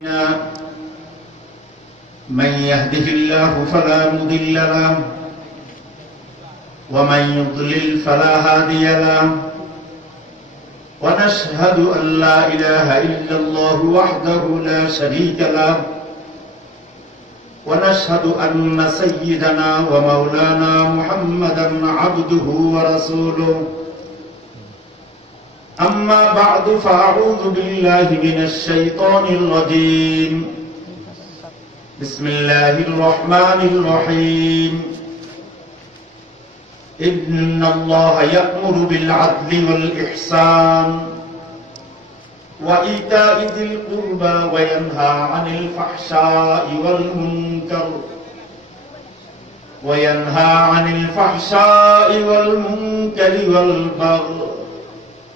من يهده الله فلا مضل له ومن يضلل فلا هادي له ونشهد أن لا إله إلا الله وحده لا شريك له ونشهد أن سيدنا ومولانا محمدا عبده ورسوله أما بعد فأعوذ بالله من الشيطان الرجيم بسم الله الرحمن الرحيم إن الله يأمر بالعدل والإحسان وإيتاء ذي القربى وينهى عن الفحشاء والمنكر والبغي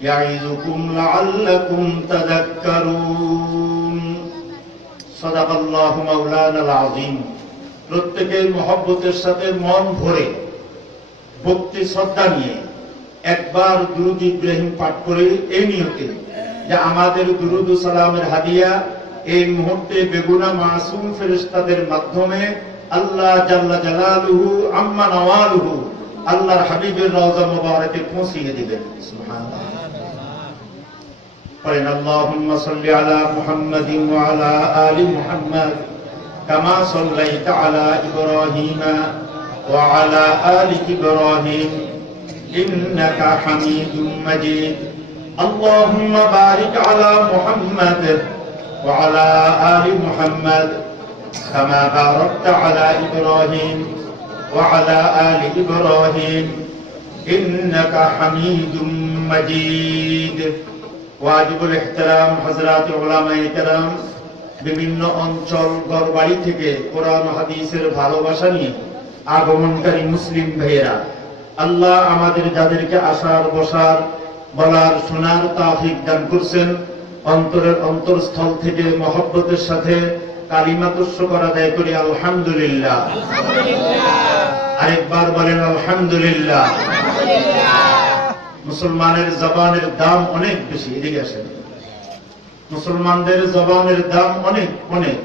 يعظكم لعلكم تذكرون صدق الله مولانا العظيم। প্রত্যেকের মহব্বতের সাথে মন ভরে ভক্তি শ্রদ্ধা নিয়ে একবার দুরূদ ইব্রাহিম পাঠ করে এই নিয়তে যে আমাদের দুরূদ ও সালামের হাদিয়া এই মুহূর্তে বেগুনা মাসুম ফেরেশতাদের মাধ্যমে আল্লাহ জাল্লা জালালুহু আম্মা নওয়ালুহু আল্লাহর হাবিবের রওজা মুবারকে পৌঁছিয়ে দিবেন। সুবহানাল্লাহ। قل اللهم صل على محمد وعلى آل محمد كما صليت على إبراهيم وعلى آل إبراهيم إنك حميد مجيد اللهم بارك على محمد وعلى آل محمد كما باركت على إبراهيم وعلى آل إبراهيم إنك حميد مجيد। ওয়াজিবুল ইহতিরাম হযরত উলামায়ে কেরাম বিভিন্ন অঞ্চল ঘরবাড়ি থেকে কোরআন হাদিসের ভালোবাসা নিয়ে আগমনকারী মুসলিম ভাইয়েরা, আল্লাহ আমাদের যাদেরকে আসার বসার বলার শোনার তৌফিক দান করেছেন, অন্তরের অন্তরস্থল থেকে মহব্বতের সাথে কালিমাত শুকর আদায় করি আলহামদুলিল্লাহ। আরেকবার বলেন আলহামদুলিল্লাহ। মুসলমানের জবানের দাম অনেক বেশি, এদিকে আসেন। মুসলমানদের জবানের দাম অনেক অনেক,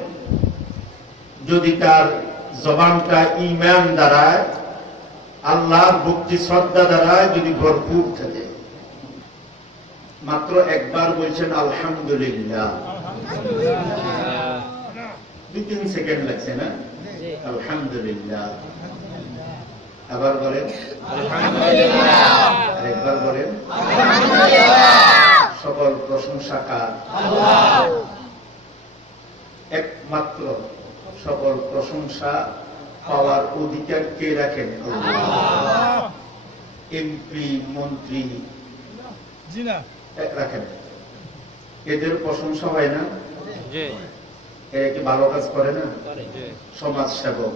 যদি তার জবানটা ঈমান দ্বারায় আল্লাহর ভক্তি শ্রদ্ধা দ্বারায় যদি ভরপুর থাকে। মাত্র একবার বলছেন আলহামদুলিল্লাহ, 2-3 সেকেন্ড লাগছে না? আলহামদুলিল্লাহ। আবার বলেন আলহামদুলিল্লাহ। আরেকবার বলেন আলহামদুলিল্লাহ। সকল প্রশংসা কার? আল্লাহ। একমাত্র সকল প্রশংসা পাওয়ার অধিকার কে রাখেন? আল্লাহ। এমপি মন্ত্রী রাখেন, এদের প্রশংসা হয় না? এরা কি ভালো কাজ করে না? সমাজ সেবক,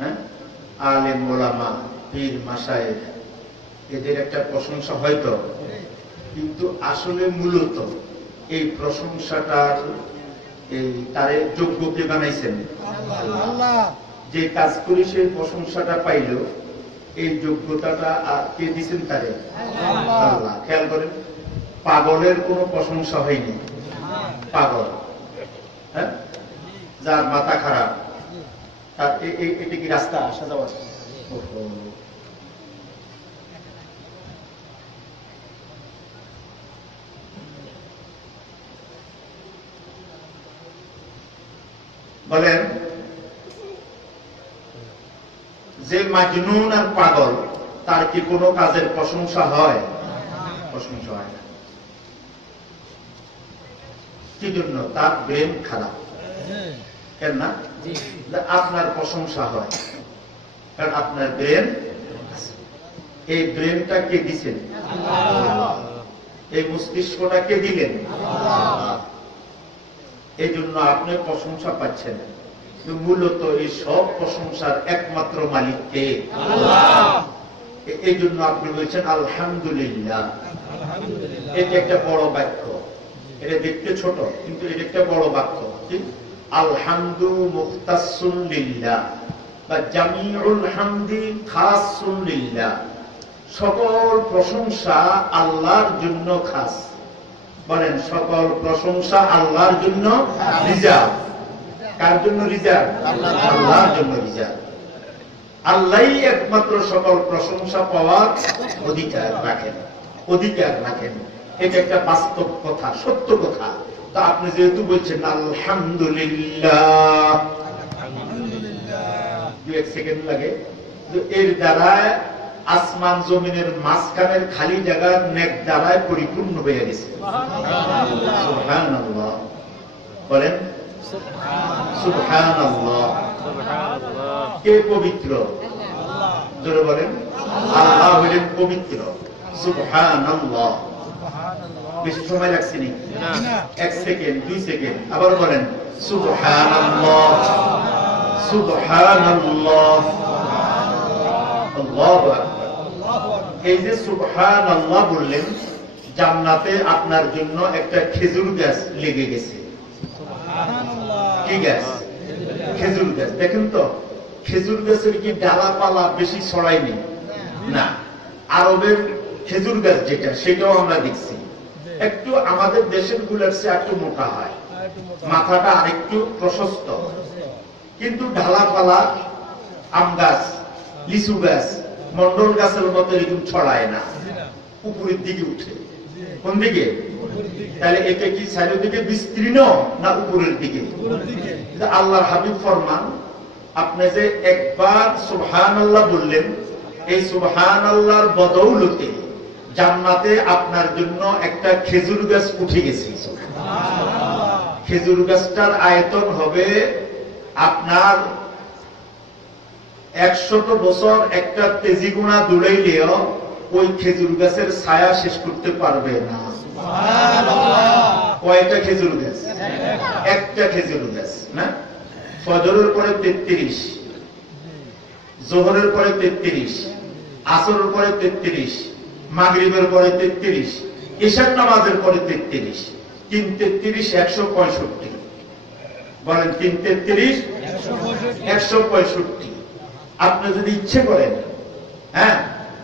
হ্যাঁ, আলেম ওলামা, পীর মাশায়েখ, এদের একটা প্রশংসা হয়তো, কিন্তু আসলে মূলত এই প্রশংসাটার এই তারে যোগ্য কে বানাইছেন? আল্লাহ। যে কাজ করি সেই প্রশংসাটা পাইল, এই যোগ্যতাটা কে দিচ্ছেন? তারে আল্লাহ। খেয়াল করেন, পাগলের কোনো প্রশংসা হয়নি। পাগল, হ্যাঁ, যার মাথা খারাপ, এটা কি রাস্তা আসা যাওয়ার? বলেন যে মাজনুন আর পাগল, তার কি কোনো কাজের প্রশংসা হয়? প্রশংসা হয় না। কি জন্য? তার ব্রেন খারাপ। কেন না? আপনার প্রশংসা হয় কারণ আপনার ব্রেন, এই ব্রেনটা কে দিছেন? আল্লাহ। এই মস্তিষ্কটা কে দিলেন? আল্লাহ। এই জন্য আপনি প্রশংসা পাচ্ছেন, মূলত এই সব প্রশংসার একমাত্র মালিক কে? আল্লাহ। এই জন্য আপনি বলছেন আলহামদুলিল্লাহ। এটা একটা বড় বাক্য, এটা দেখতে ছোট কিন্তু এটা একটা বড় বাক্য। আলহামদু মুখতাসুন লিল্লাহ বা জামিউল হামদি খাসুন লিল্লাহ, সকল প্রশংসা আল্লাহর জন্য খাস। বলেন সকল প্রশংসা আল্লাহর জন্য রিজার্ভ। কার জন্য রিজার্ভ? আল্লাহর জন্য রিজার্ভ। আল্লাহই একমাত্র সকল প্রশংসা পাওয়ার অধিকার রাখেন। এটা একটা বাস্তব কথা, সত্য কথা। তা আপনি যেহেতু বলছেন আলহামদুলিল্লাহ, 2 সেকেন্ড লাগে, এর দ্বারা আসমান জমিনের মাঝখানের খালি জায়গার নেক দ্বারায় পরিপূর্ণ হয়ে গেছে। সুবহানাল্লাহ বলেন, সুবহানাল্লাহ। কে পবিত্র? জোরে বলেন, আল্লাহ হলেন পবিত্র। সুবহানাল্লাহ। বেশি সময় লাগছে নাকি? 1 সেকেন্ড, 2 সেকেন্ড। আবার বলেন সুবহানাল্লাহ, সুবহানাল্লাহ, আল্লাহু আকবার। এই যে সুবহানাল্লাহ বললেন, জান্নাতে আপনার জন্য একটা খেজুর গাছ লেগে গেছে। কি গাছ? খেজুর গাছ। দেখেন তো খেজুর গাছের কি ডালাপালা বেশি ছড়ায়নি? না। আরবের খেজুর গাছ যেটা, সেটাও আমরা দেখছি একটু আমাদের দেশের গুলার চেয়ে একটু মোটা হয়, মাথাটা আরেকটু প্রশস্ত, কিন্তু ঢালাপালা আম গাছ, লিচু গাছ, মন্ডল গাছের মতো এরকম ছড়ায় না, উপরের দিকে উঠে। কোন দিকে? তাহলে এটা কি চারিদিকে বিস্তীর্ণ না উপরের দিকে? আল্লাহর হাবিব ফরমান, আপনি যে একবার সুবহানাল্লাহ বললেন, এই সুবহানাল্লাহর বদৌলতে জান্নাতে আপনার জন্য একটা খেজুর গাছ উঠে গেছে। খেজুর গাছটার আয়তন হবে আপনার 100 বছর একটা তেজিগুণা দৌড়াইলেও ওই খেজুর গাছের ছায়া শেষ করতে পারবে না। কয়টা খেজুর গাছ? একটা খেজুর গাছ না। ফজরের পরে 33, জোহরের পরে 33, আসরের পরে 33, মাগরিবের পরে 33, ইশার নামাজের পরে 33, 3 33 165। বলেন 3 33 165। আপনি যদি ইচ্ছে করেন, হ্যাঁ,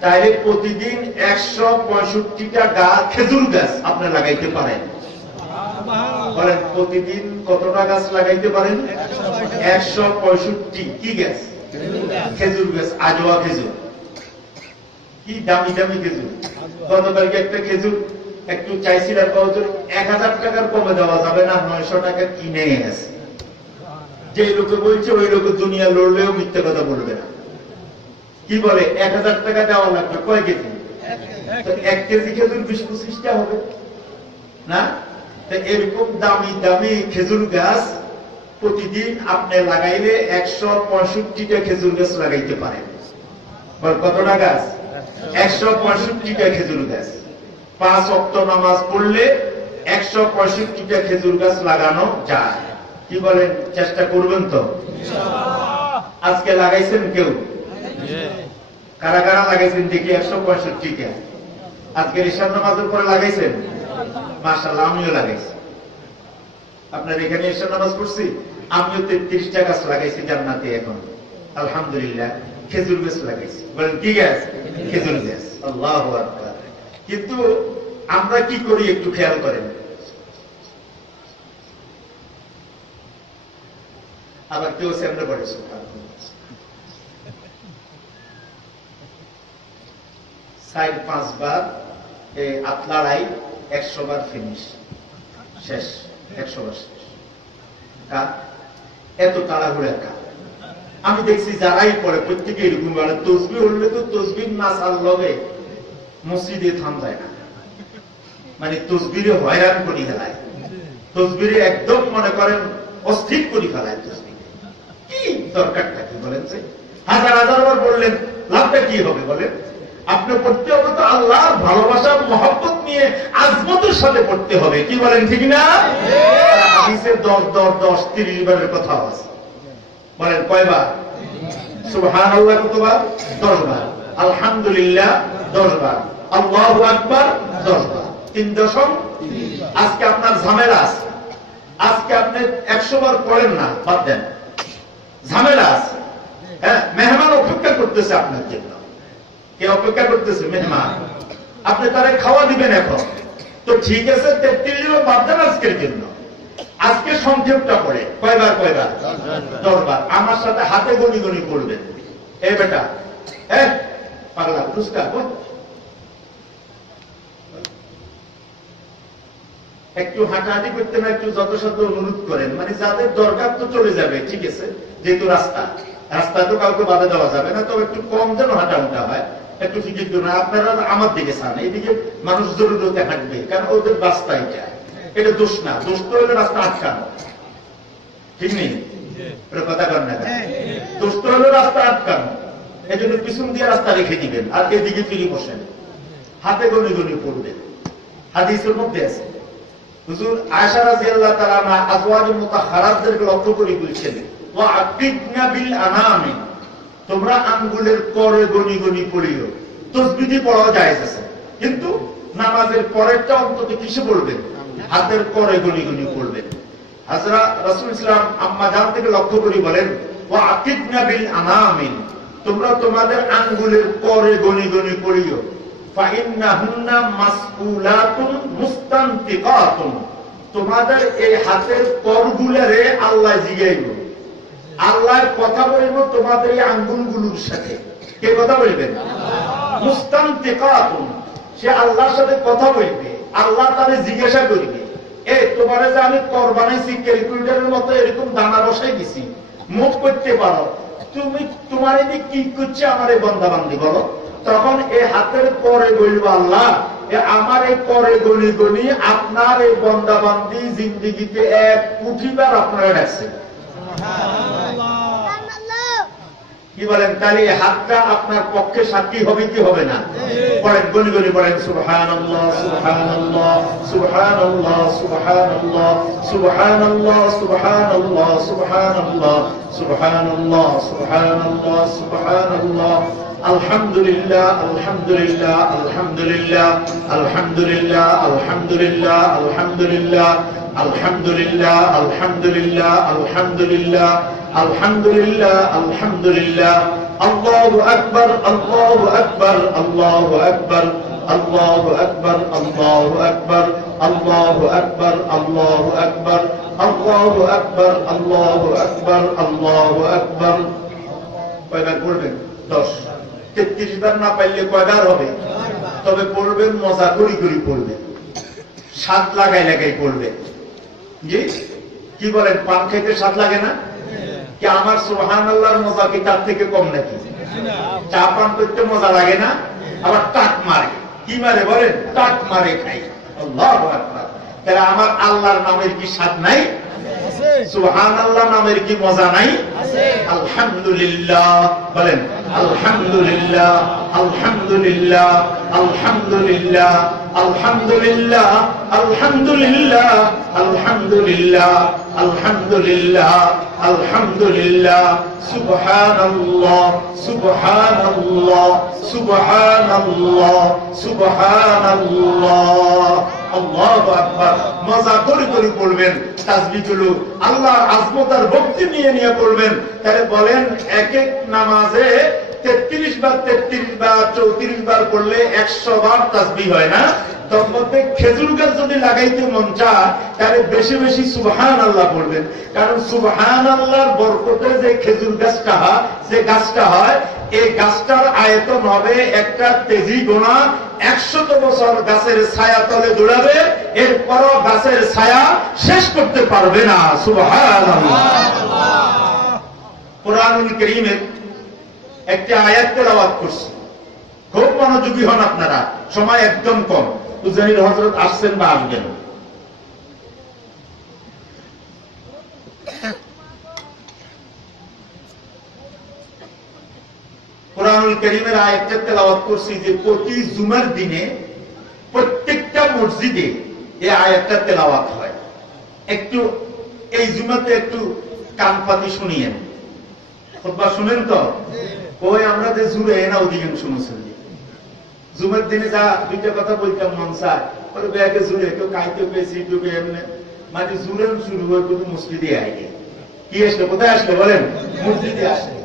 তাহলে প্রতিদিন 165টা খেজুর গাছ আপনি লাগাইতে পারেন। বলেন প্রতিদিন কতটা গাছ লাগাইতে পারেন? 165। কি গাছ? খেজুর গাছ। আজোয়া খেজুর, কি দামি দামি খেজুর। গতকালকে একটা খেজুর একটু চাইছিলাম, 1000 টাকার কমে দেওয়া যাবে না, 900 টাকা কিনে আছে। যে লোকে বলছে ওই লোকে দুনিয়া লড়লেও মিথ্যে কথা বলবে না। কি বলে 1000 টাকা দেওয়া লাগবে? কয় কেজি? 1 কেজি খেজুর 20-25টা হবে না? এরকম দামি দামি খেজুর গাছ প্রতিদিন আপনি লাগাইলে 165টা খেজুর গাছ লাগাইতে পারেন। কতটা গাছ? 165টা খেজুর গাছ। 5 ওয়াক্ত নামাজ পড়লে 165টা খেজুর গাছ লাগানো যায়। কি বলেন? চেষ্টা করবেন তো? আজকে লাগাইছেন কেউ? কারা কারা লাগাইছেন দেখি 165টা? আজকে ইশার নামাজের পরে লাগাইছেন? মাশাআল্লাহ, আমিও লাগাইছি। আপনার এখানে ইশার নামাজ পড়ছি, আমিও 33টা গাছ লাগাইছি জান্নাতে। এখন আলহামদুলিল্লাহ খেজুর গাছ লাগাইছি। বলেন কি গাছ? খেজুর গাছ। আল্লাহু আকবার। কিন্তু আমরা কি করি একটু খেয়াল করেন। আবার কেউ সামনে পড়ে 4-5 বার আতলাড়াই, 100 বার ফিনিশ, শেষ। 100 বার শেষ। এত তাড়াহুড়া কাজ। আমি দেখছি যারাই পড়ে প্রত্যেকে এরকম বলে, তসবিহ হলে তো তসবিহ না চালবে মসজিদে থাম যায় না। মানে তসবিরে হয়রান করি ফেলায়, তসবিরে একদম মনে করেন অস্থির করি ফেলায়। তসবির কি দরকারটা কি বলেন? হাজার হাজার বার বললেন, লাভটা কি হবে বলেন? আপনি পড়তে হবে তো আল্লাহর ভালোবাসা মহব্বত নিয়ে আজমতের সাথে পড়তে হবে। কি বলেন? ঠিক না? হাদিসে 10 30 বারের কথা আছে। বলেন কয়বার? সুবহানাল্লাহ কতবার? 10 বার। আলহামদুলিল্লাহ 10 বার। আল্লাহু আকবার 10 বার। 3 আজকে আপনার ঝামেলা আছে, আজকে আপনি 100 বার পড়েন না, বাদ দেন, ঝামেলা আছে। হ্যাঁ, মেহমান অপেক্ষা করতেছে আপনার জন্য। কে অপেক্ষা করতেছে? মেহমান। আপনি তারে খাওয়া দিবেন এখন, তো ঠিক আছে 33 বার বাদ দেন আজকের জন্য। আজকে সংক্ষেপটা পড়ে কয়বার 10 বার। আমার সাথে হাতে গনি গনি করবেন। এই বেটা পাগলা পুরস্কার একটু হাঁটাহাঁটি করতে না, একটু যথাসাধ্য অনুরোধ করেন। মানে যাদের দরকার তো চলে যাবে, ঠিক আছে, যেহেতু রাস্তা তো কাউকে বাধা দেওয়া যাবে না, তবে একটু কম যেন হাঁটাহাঁটা হয়, একটু ফিকির করুন। আপনারা আমার দিকে চান, এইদিকে মানুষ জরুরতে হাঁটবে, কারণ ওদের রাস্তা এটা দোষ না, দোষ তো হলে রাস্তা আটকানো, ঠিক নেই? কথা কর না, দোষ তো হলো রাস্তা আটকানো। এই জন্য পিছন দিয়ে রাস্তা রেখে দিবেন, আর এদিকে ফিরে বসেন, হাতে গনি গনি পড়বেন। হাদিসের মধ্যে আছে হুজুর আয়েশা রাদিয়াল্লাহু তাআলা আনহা আজওয়াজুল মুতাহহারাতদেরকে লক্ষ্য করে বলছেন, ওয়া আকিদনা বিল আনামি, তোমরা আঙ্গুলের করে গনি গনি পড়িও। তাসবিহ পড়াও জায়েজ আছে, কিন্তু নামাজের পরেরটা অন্তত কিসে পড়বেন? হাতের করে গনি গনি পড়বেন। হযরত রাসূল সাল্লাল্লাহু আলাইহি আম্মা জান থেকে লক্ষ্য করে বলেন, ওয়া আকিদনা বিল আনামি, তোমরা তোমাদের আঙ্গুলের করে গনি গনি পড়িও। ফাইন্নাহুন্না মাসউলাতুন মুস্তানতিকাতুন, তোমাদের এই হাতের করগুলারে আল্লাহ জিগাইব, আল্লাহ কথা বলব তোমাদের এই আঙ্গুলগুলোর সাথে। কে কথা বলবেন? মুস্তানতিকাতুন, সে আল্লাহর সাথে কথা বলবে, আল্লাহ তারে জিজ্ঞাসা করবে, তোমারে যে আমি কর বানাইছি ক্যালকুলেটরের মতো এরকম দানা বসাই দিছি, মুখ করতে পারো, তুমি তোমার এদিকে কি করছে আমার এই বান্দা বান্দি বলো। তখন এই হাতের পরে বলবো, আল্লাহ আমার এই পরে গনি গনি আপনার এই বান্দা বান্দি জিন্দিগিতে 1 কোটিবার আপনারা ডাকছেন। কি বলেন? তাহলে এই হাতটা আপনার পক্ষে সাক্ষী হবে কি হবে না? পড়েন, গনি গনি পড়েন, সুবহানাল্লাহ সুবহানাল্লাহ সুবহানাল্লাহ সুবহানাল্লাহ সুবহানাল্লাহ সুবহানাল্লাহ সুবহানাল্লাহ সুবহানাল্লাহ সুবহানাল্লাহ সুবহানাল্লাহ, আলহামদুলিল্লাহ আলহামদুলিল্লাহ আলহামদুলিল্লাহ আলহামদুলিল্লাহ আলহামদুলিল্লাহ আলহামদুলিল্লাহ আলহামদুলিল্লাহ আলহামদুলিল্লাহ আলহামদুলিল্লাহ আলহামদুলিল্লাহ আলহামদুলিল্লাহ, আল্লাহু আকবার আল্লাহু আকবার আল্লাহু আকবার আল্লাহু আকবার আল্লাহু আকবার আল্লাহু আকবার আল্লাহু আকবার আল্লাহু আকবার আল্লাহু আকবার আল্লাহু আকবার। কয়বার পড়বেন? 10। 33 বার না পারলে কয়বার হবে? তবে পড়বেন মজা করি করি পড়বেন, স্বাদ লাগাই লাগাই পড়বেন। জি কি বলেন? পান খাইতে স্বাদ লাগে না? কি আমার সুবহানাল্লাহর মজা কি তার থেকে কম নাকি? চা পান করতে মজা লাগে না? আবার টাক মারে, কি মারে বলেন? টাক মারে খাই। আল্লাহু আকবার। তাহলে আমার আল্লাহর নামের কি স্বাদ নাই? সুবহানাল্লাহ নামের কি মজা নাই? আলহামদুলিল্লাহ বলেন, আলহামদুলিল্লাহ আলহামদুলিল্লাহ আলহামদুলিল্লাহ আলহামদুলিল্লাহ আলহামদুলিল্লাহ আলহামদুলিল্লাহ আলহামদুলিল্লাহ আলহামদুলিল্লাহ, সুবহানাল্লাহ সুবহানাল্লাহ সুবহানাল্লাহ সুবহানাল্লাহ, আল্লাহু আকবার। মজা করে করে পড়বেন তাসবিহগুলো, আল্লাহর আজমত আর ভক্তি নিয়ে নিয়ে পড়বেন। তাহলে বলেন এক এক নামাজে 33 বার 34 বার পড়লে 100 বার তাসবিহ হয় না? তোর মধ্যে খেজুর গাছ যদি লাগাইতে মন চায় তাহলে বেশি বেশি সুবহানাল্লাহ পড়বেন, কারণ সুবহানাল্লাহর বরকতে যে খেজুর গাছটা হয়, যে গাছটা হয়, এই গাছটার আয়তন হবে একটা তেজি গোনা 100 বছর গাছের ছায়া তলে দৌড়াবে, এরপরও গাছের ছায়া শেষ করতে পারবে না। সুবহানাল্লাহ। কোরআনুল কারীমের একটা আয়াত তেলাওয়াত করছি, খুব মনোযোগী হন আপনারা, সময় একদম কম। উজানির হযরত আসছেন বা আসবেন। কোরআনুল কারীমের আয়াতটা তেলাওয়াত করছি যে প্রতি জুমার দিনে প্রত্যেকটা মসজিদে এই আয়াতটা তেলাওয়াত হয়। একটু এই জুমাতে একটু কান পাতি শুনিয়েন, খুতবা শুনেন তো? ওই আমরা যে জুড়ে না অধিকাংশ মুসল্লি জুমার দিনে যা দুইটা কথা বলতাম মন চায়, ওর ব্যাগে জুড়ে কেউ কাইতে পেয়েছি কেউ এমনি, মানে জুড়ে শুরু হয় কিন্তু মসজিদে আইলে কি আসলে, কোথায় আসলে বলেন? মসজিদে আসলে।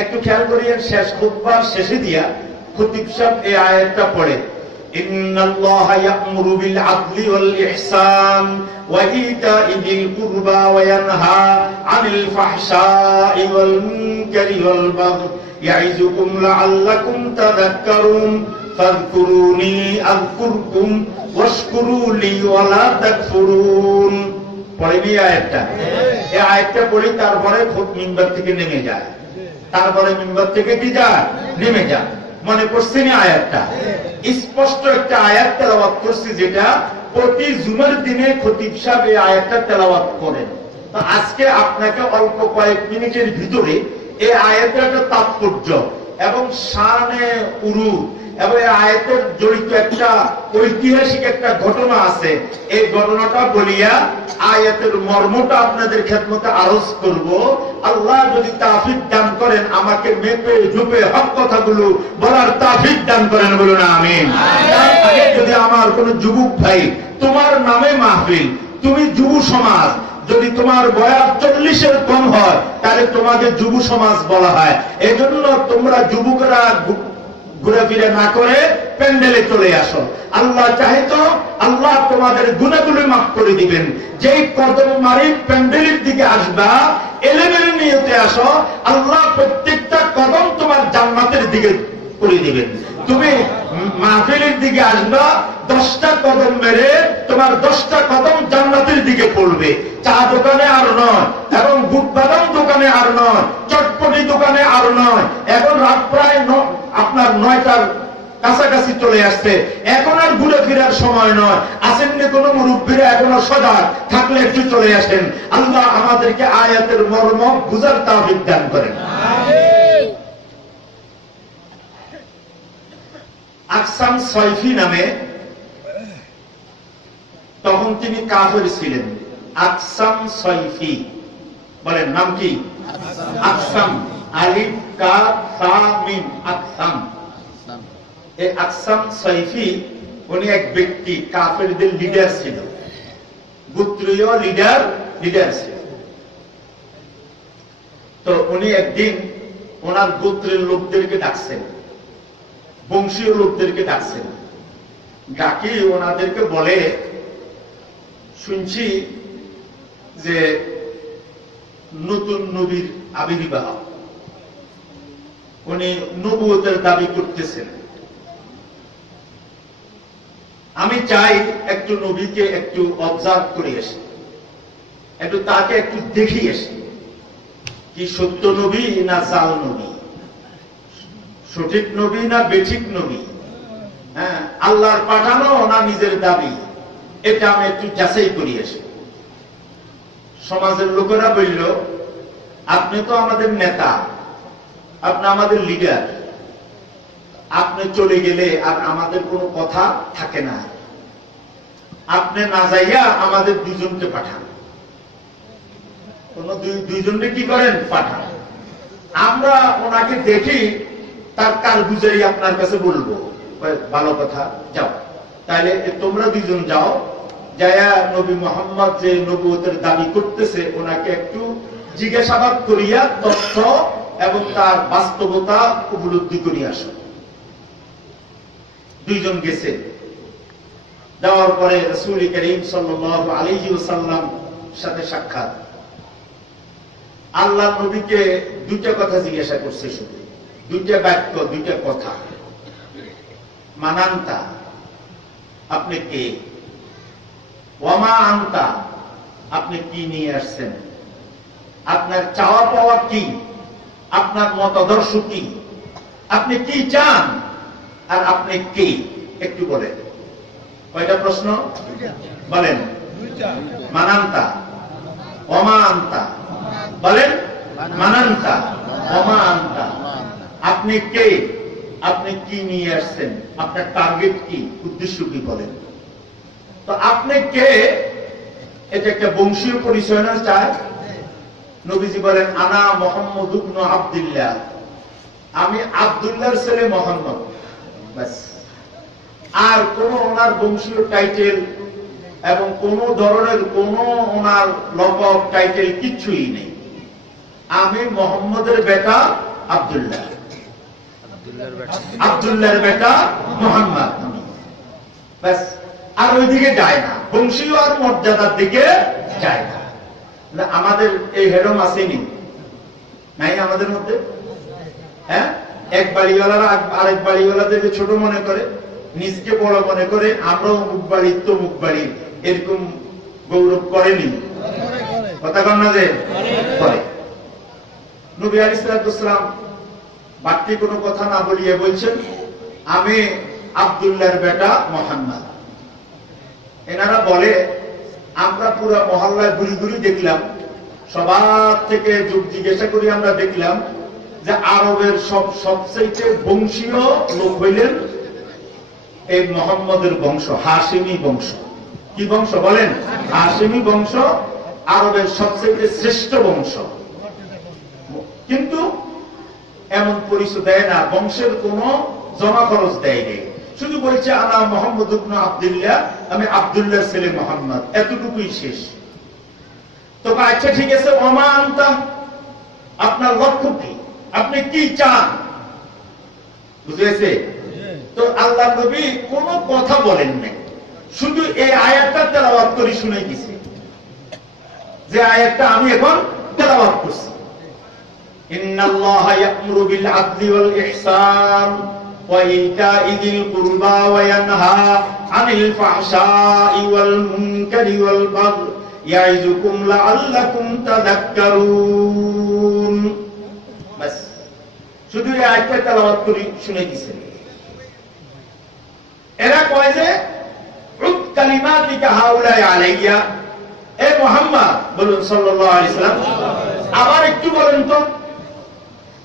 একটু খেয়াল করিয়েন, শেষ খুতবার শেষে দিয়া খতিব সাহেব এই আয়াতটা পড়ে, ইন্নাল্লাহা ইয়া'মুরু বিল আদলি ওয়াল ইহসান ওয়া ইতা'i যিল কুরবা ওয়া ইয়ানহা আনিল ফাহশাই ওয়াল মুনকারি ওয়াল বাগই ইয়া'iযুকুম লা'আল্লাকুম তাযাক্কারুন ফাযকুরুনি আযকুরকুম ওয়াশকুরু লি ওয়া লা তাকফুরুন। পড়েনি আয়াতটা? এই আয়াতটা পড়ি তারপরে মিম্বার থেকে নেমে যায়, তারপরে মিম্বার থেকে কি যায়? নেমে যায়। মনে পড়ছে না আয়াতটা? স্পষ্ট একটা আয়াত তেলাওয়াত করছি, যেটা প্রতি জুমার দিনে খতিব সাহেব এই আয়াতটা তেলাওয়াত করেন। তো আজকে আপনাকে অল্প কয়েক মিনিটের ভিতরে এই আয়াতের একটা তাৎপর্য এবং শানে উরু এবং এই আয়াতের জড়িত একটা ঐতিহাসিক একটা ঘটনা আছে, এই ঘটনাটা বলিয়া আয়াতের মর্মটা আপনাদের খেদমতে আরজ করব। আল্লাহ যদি তাওফিক দান করেন আমাকে মেপে ঝুপে হক কথাগুলো বলার তাওফিক দান করেন, বলুন আমিন। যদি আমার কোন যুবক ভাই, তোমার নামে মাহফিল, তুমি যুব সমাজ, যদি তোমার বয়স 40-এর কম হয় তাহলে তোমাকে যুব সমাজ বলা হয়। এজন্য তোমরা যুবকরা ঘুরেফিরে না করে প্যান্ডেলে চলে আসো। আল্লাহ চাহে তো আল্লাহ তোমাদের গুনাহগুলো মাফ করে দিবেন। যেই কদম মারি প্যান্ডেলের দিকে আসবা, এলেমের নিয়তে আসো, আল্লাহ প্রত্যেকটা কদম তোমার জান্নাতের দিকে করে দিবেন। তুমি মাহফিলের দিকে আসবা, 10টা কদম মেরে তোমার 10টা কদম জান্নাতের দিকে পড়বে। চা দোকানে আর নয়, এবং বুট বাদাম দোকানে আর নয়, চটপটি দোকানে আর নয়। এখন রাত প্রায় আপনার 9টার কাছাকাছি চলে আসছে, এখন আর ঘুরে ফিরার সময় নয়। আসেননি কোন মুরব্বীরা এখনো সজাগ থাকলে একটু চলে আসেন। আল্লাহ আমাদেরকে আয়াতের মর্ম বুঝার তাওফিক দান করেন। আকসাম সয়ফি নামে, তখন তিনি কাফের ছিলেন। আকসাম সয়ফি বলেন, নাম কি? আকসাম, আলিফ কাফ সা মিম, আকসাম। এই আকসাম সয়ফি উনি এক ব্যক্তি, কাফেরদের লিডার ছিল, গোত্রীয় লিডার ছিল। তো উনি একদিন ওনার গোত্রের লোকদেরকে ডাকছেন, বংশীয় লোকদেরকে ডাকছেন। ডাকি ওনাদেরকে বলে, শুনছি যে নতুন নবীর আবির্ভাব, উনি নবুয়তের দাবি করতেছেন। আমি চাই একটু নবীকে একটু অবজার্ভ করে আসি, একটু তাকে একটু দেখি আসি, কি সত্য নবী না জাল নবী, সঠিক নবী না বেঠিক নবী, হ্যাঁ আল্লাহর পাঠানো না নিজের দাবি, এটা আমি একটু যাচাই করি আসি। সমাজের লোকেরা বলল, আপনি তো আমাদের নেতা, আপনি আমাদের লিডার, আপনি চলে গেলে আর আমাদের কোনো কথা থাকে না, আপনি না যাইয়া আমাদের দুজনকে পাঠান। কোন দুইজনকে কি করেন? পাঠান। আমরা ওনাকে দেখি, তার কারগুজারি আপনার কাছে বলবো। ভালো কথা, যাও। তাহলে তোমরা দুইজন যাও, যায়া নবী মুহাম্মদ যে নবুয়তের দাবি করতেছে ওনাকে একটু জিজ্ঞাসাবাদ করিয়া তথ্য এবং তার বাস্তবতা উপলব্ধি করিয়া আসো। দুইজন গেছে। যাওয়ার পরে রাসূল করিম সাল্লাল্লাহু আলাইহি ওয়াসাল্লাম সাথে সাক্ষাৎ। আল্লাহ নবীকে দুইটা কথা জিজ্ঞাসা করছে, শুধু দুইটা বাক্য, দুইটা কথা। মানান্তা, আপনি কে? ওয়ামা আনতা, আপনি কি নিয়ে আসছেন? আপনার চাওয়া পাওয়া কি? আপনার মতাদর্শ কি? আপনি কি চান? আর আপনি কে? একটু বলেন। কয়টা প্রশ্ন বলেন? মানান্তা, ওয়ামা আনতা, বলেন মানান্তা, ওয়ামা আনতা। আপনি কে? আপনি কি নিয়ে আসছেন? আপনার টার্গেট কি? উদ্দেশ্য কি? বলেন তো। আপনি কে? এটা একটা বংশীয় পরিচয় না চায়? নবীজি বলেন, আনা মুহাম্মদ ইবনে আব্দুল্লাহ, আমি আব্দুল্লাহর ছেলে মুহাম্মদ। বাস। আর কোন ওনার বংশীয় টাইটেল এবং কোন ধরনের কোন ওনার লকব টাইটেল কিচ্ছুই নেই। আমি মুহাম্মদের বেটা আব্দুল্লাহ, আব্দুল্লাহর বেটা মুহাম্মদ। ব্যাস, আর ওইদিকে যায় না, বংশীয় আর মর্যাদার দিকে যায় না। আমাদের এই হেডম আসেনি, নাই আমাদের মধ্যে? হ্যাঁ, এক বাড়িওয়ালারা আরেক বাড়িওয়ালাদেরকে ছোট মনে করে, নিজকে বড় মনে করে, আমরাও মুখ বাড়ি তো মুখ বাড়ি, এরকম গৌরব করেনি? কথা কন না যে করে। নবী আলাইহিস সালাম বাড়তি কোনো কথা না বলিয়ে বলছেন, আমি আব্দুল্লাহর বেটা মুহাম্মদ। এনারা বলে, আমরা পুরো মহল্লায় ঘুরি ঘুরি দেখলাম, সবার থেকে যুগ জিজ্ঞাসা করি, আমরা দেখলাম যে আরবের সবচেয়ে বংশীয় লোক হইলেন এই মুহাম্মদের বংশ, হাশিমি বংশ। কি বংশ বলেন? হাশিমি বংশ আরবের সবচেয়ে শ্রেষ্ঠ বংশ। কিন্তু এমন পরিচয় দেয় না, বংশের কোন জমা খরচ দেয়নি, শুধু বলছে আনা মুহাম্মদ ইবনে আব্দুল্লাহ, আমি আব্দুল্লাহর ছেলে মুহাম্মদ, এতটুকুই শেষ। তো আচ্ছা ঠিক আছে, ওমা আনতা, আপনার লক্ষ্য কি, আপনি কি চান? বুঝেছে? তো আল্লাহ নবী কোনো কথা বলেন নাই, শুধু এই আয়াতটা তেলাওয়াত করে শুনাই দিছে, যে আয়াতটা আমি এখন তেলাওয়াত করছি। ইন্নাল্লাহা ইয়া'মুরু বিল আদলি ওয়াল ইহসান ওয়া ইতা'i যিল কুরবা ওয়া ইয়ানহা আনিল ফাহশাই ওয়াল মুনকারি ওয়াল বাগই ইয়াইযুকুম লাআল্লাকুম তাযাক্কারুন। বাস, শুধু এই আয়াতটা তেলাওয়াত করে শুনাই দিছে। এরা কয় যে উদ কালিমাতিকা হাউলাই আলাইয়া, এ মুহাম্মদ বলুন সাল্লাল্লাহু আলাইহি সাল্লাম, আবার একটু বলেন তো,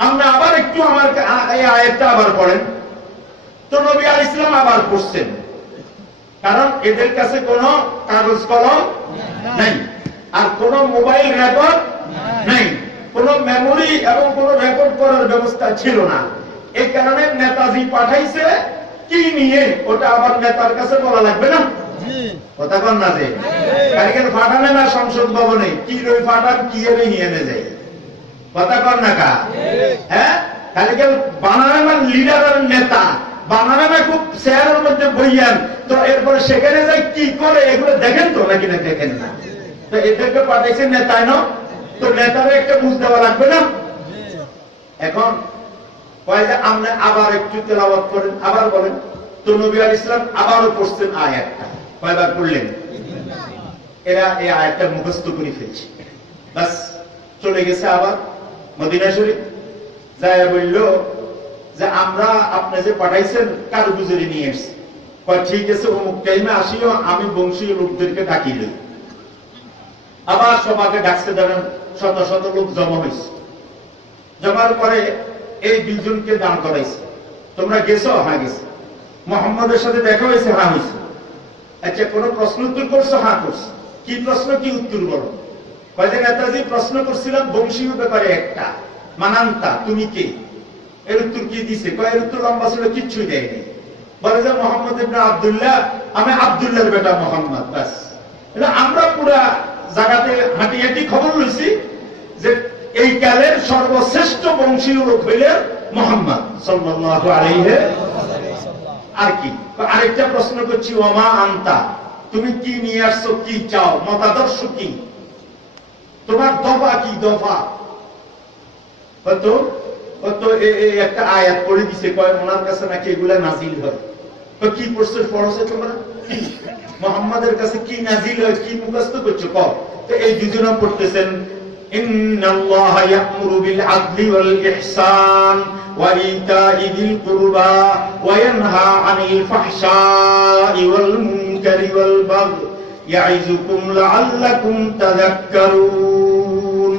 আমরা আবার একটু আমার এই আয়াতটা আবার পড়েন। তো নবী আলাইহিস সালাম আবার পড়ছেন, কারণ এদের কাছে কোনো কাগজ কলম নাই, আর কোন মোবাইল রেকর্ড নাই, কোন মেমোরি এবং কোন রেকর্ড করার ব্যবস্থা ছিল না। এই কারণে নেতাজি পাঠাইছে কি নিয়ে, ওটা আবার নেতার কাছে বলা লাগবে না? কথা কন না যে কালকে ফাটানে না সংসদ ভবনে, কি রই ফাটান কি এর নিয়ে এনে যায়। কথা কন না কা? হ্যাঁ, কালকে বানানে না লিডার আর নেতা, বানানে না খুব চেয়ারের মধ্যে বইয়ান, তো এরপরে সেখানে যাই কি করে এগুলো দেখেন তো নাকি না দেখেন না? তো এদেরকে পাঠাইছে নেতায় না, তো নেতারে একটা বুঝ দেওয়া লাগবে না? এখন কয় যে আপনি আবার একটু তেলাওয়াত করেন, আবার বলেন। তো নবী আলাইহিস সালাম আবারও পড়ছেন আয়াতটা, কয়বার পড়লেন? এরা এই আয়াতটা মুখস্থ করে ফেলছে, বাস চলে গেছে আবার মদিনা শরীফ, যায় বলল যে আমরা আপনি যে পাঠাইছেন কারগুজারি নিয়ে এসেছি। কয় ঠিক আছে, অমুক টাইমে আসিও, আমি বংশীয় লোকদেরকে ডাকি লই। আবার সবাইকে ডাকছে, ধরেন শত শত লোক জমা হয়েছে। জমার পরে এই দুজনকে দান করাইছে, তোমরা গেছো? হ্যাঁ গেছে। মুহাম্মদের সাথে দেখা হয়েছে? হ্যাঁ হয়েছে। আচ্ছা, কোন প্রশ্ন উত্তর করছো? হ্যাঁ করছো। কি প্রশ্ন, কি উত্তর বলো? কয় যে নেতাজি প্রশ্ন করছিলাম বংশীয় ব্যাপারে একটা, মানান্তা, তুমি কে? এর উত্তর কি দিছে? কয় এর উত্তর লম্বা ছিল, কিচ্ছুই দেয়নি। বলে যে মুহাম্মদ ইবনে আব্দুল্লাহ, আমি আব্দুল্লাহর বেটা মুহাম্মদ। বাস, আমরা পুরা জায়গাতে হাঁটি হাঁটি খবর লইছি যে এই কালের সর্বশ্রেষ্ঠ বংশীয় লোক হইলেন মুহাম্মদ সাল্লাল্লাহু আলাইহি ওয়াসাল্লাম। আর কি? আরেকটা প্রশ্ন করছি, ওমা আনতা, তুমি কি নিয়ে আসছো, কি চাও, মতাদর্শ কি, তোমার দফা কি? দফা কত একটা আয়াত পড়ে দিছে, কয় ওনার কাছে নাকি এগুলা নাজিল হয়। তো কি পড়ছে, পড়ছে তোমরা? মুহাম্মাদের কাছে কি নাজিল হয়, কি মুখস্থ করছো? কও। তো এই দুজনে পড়তেছেন, ইন্নাল্লাহা ইয়া'মুরু বিল আদলি ওয়াল ইহসান ওয়া ইতা'i যিল কুরবা ওয়া ইয়ানহা আনিল ফাহশাই ওয়াল মুনকারি ওয়াল বাগই ইয়াইযুকুম লাআল্লাকুম তাযাক্কারুন।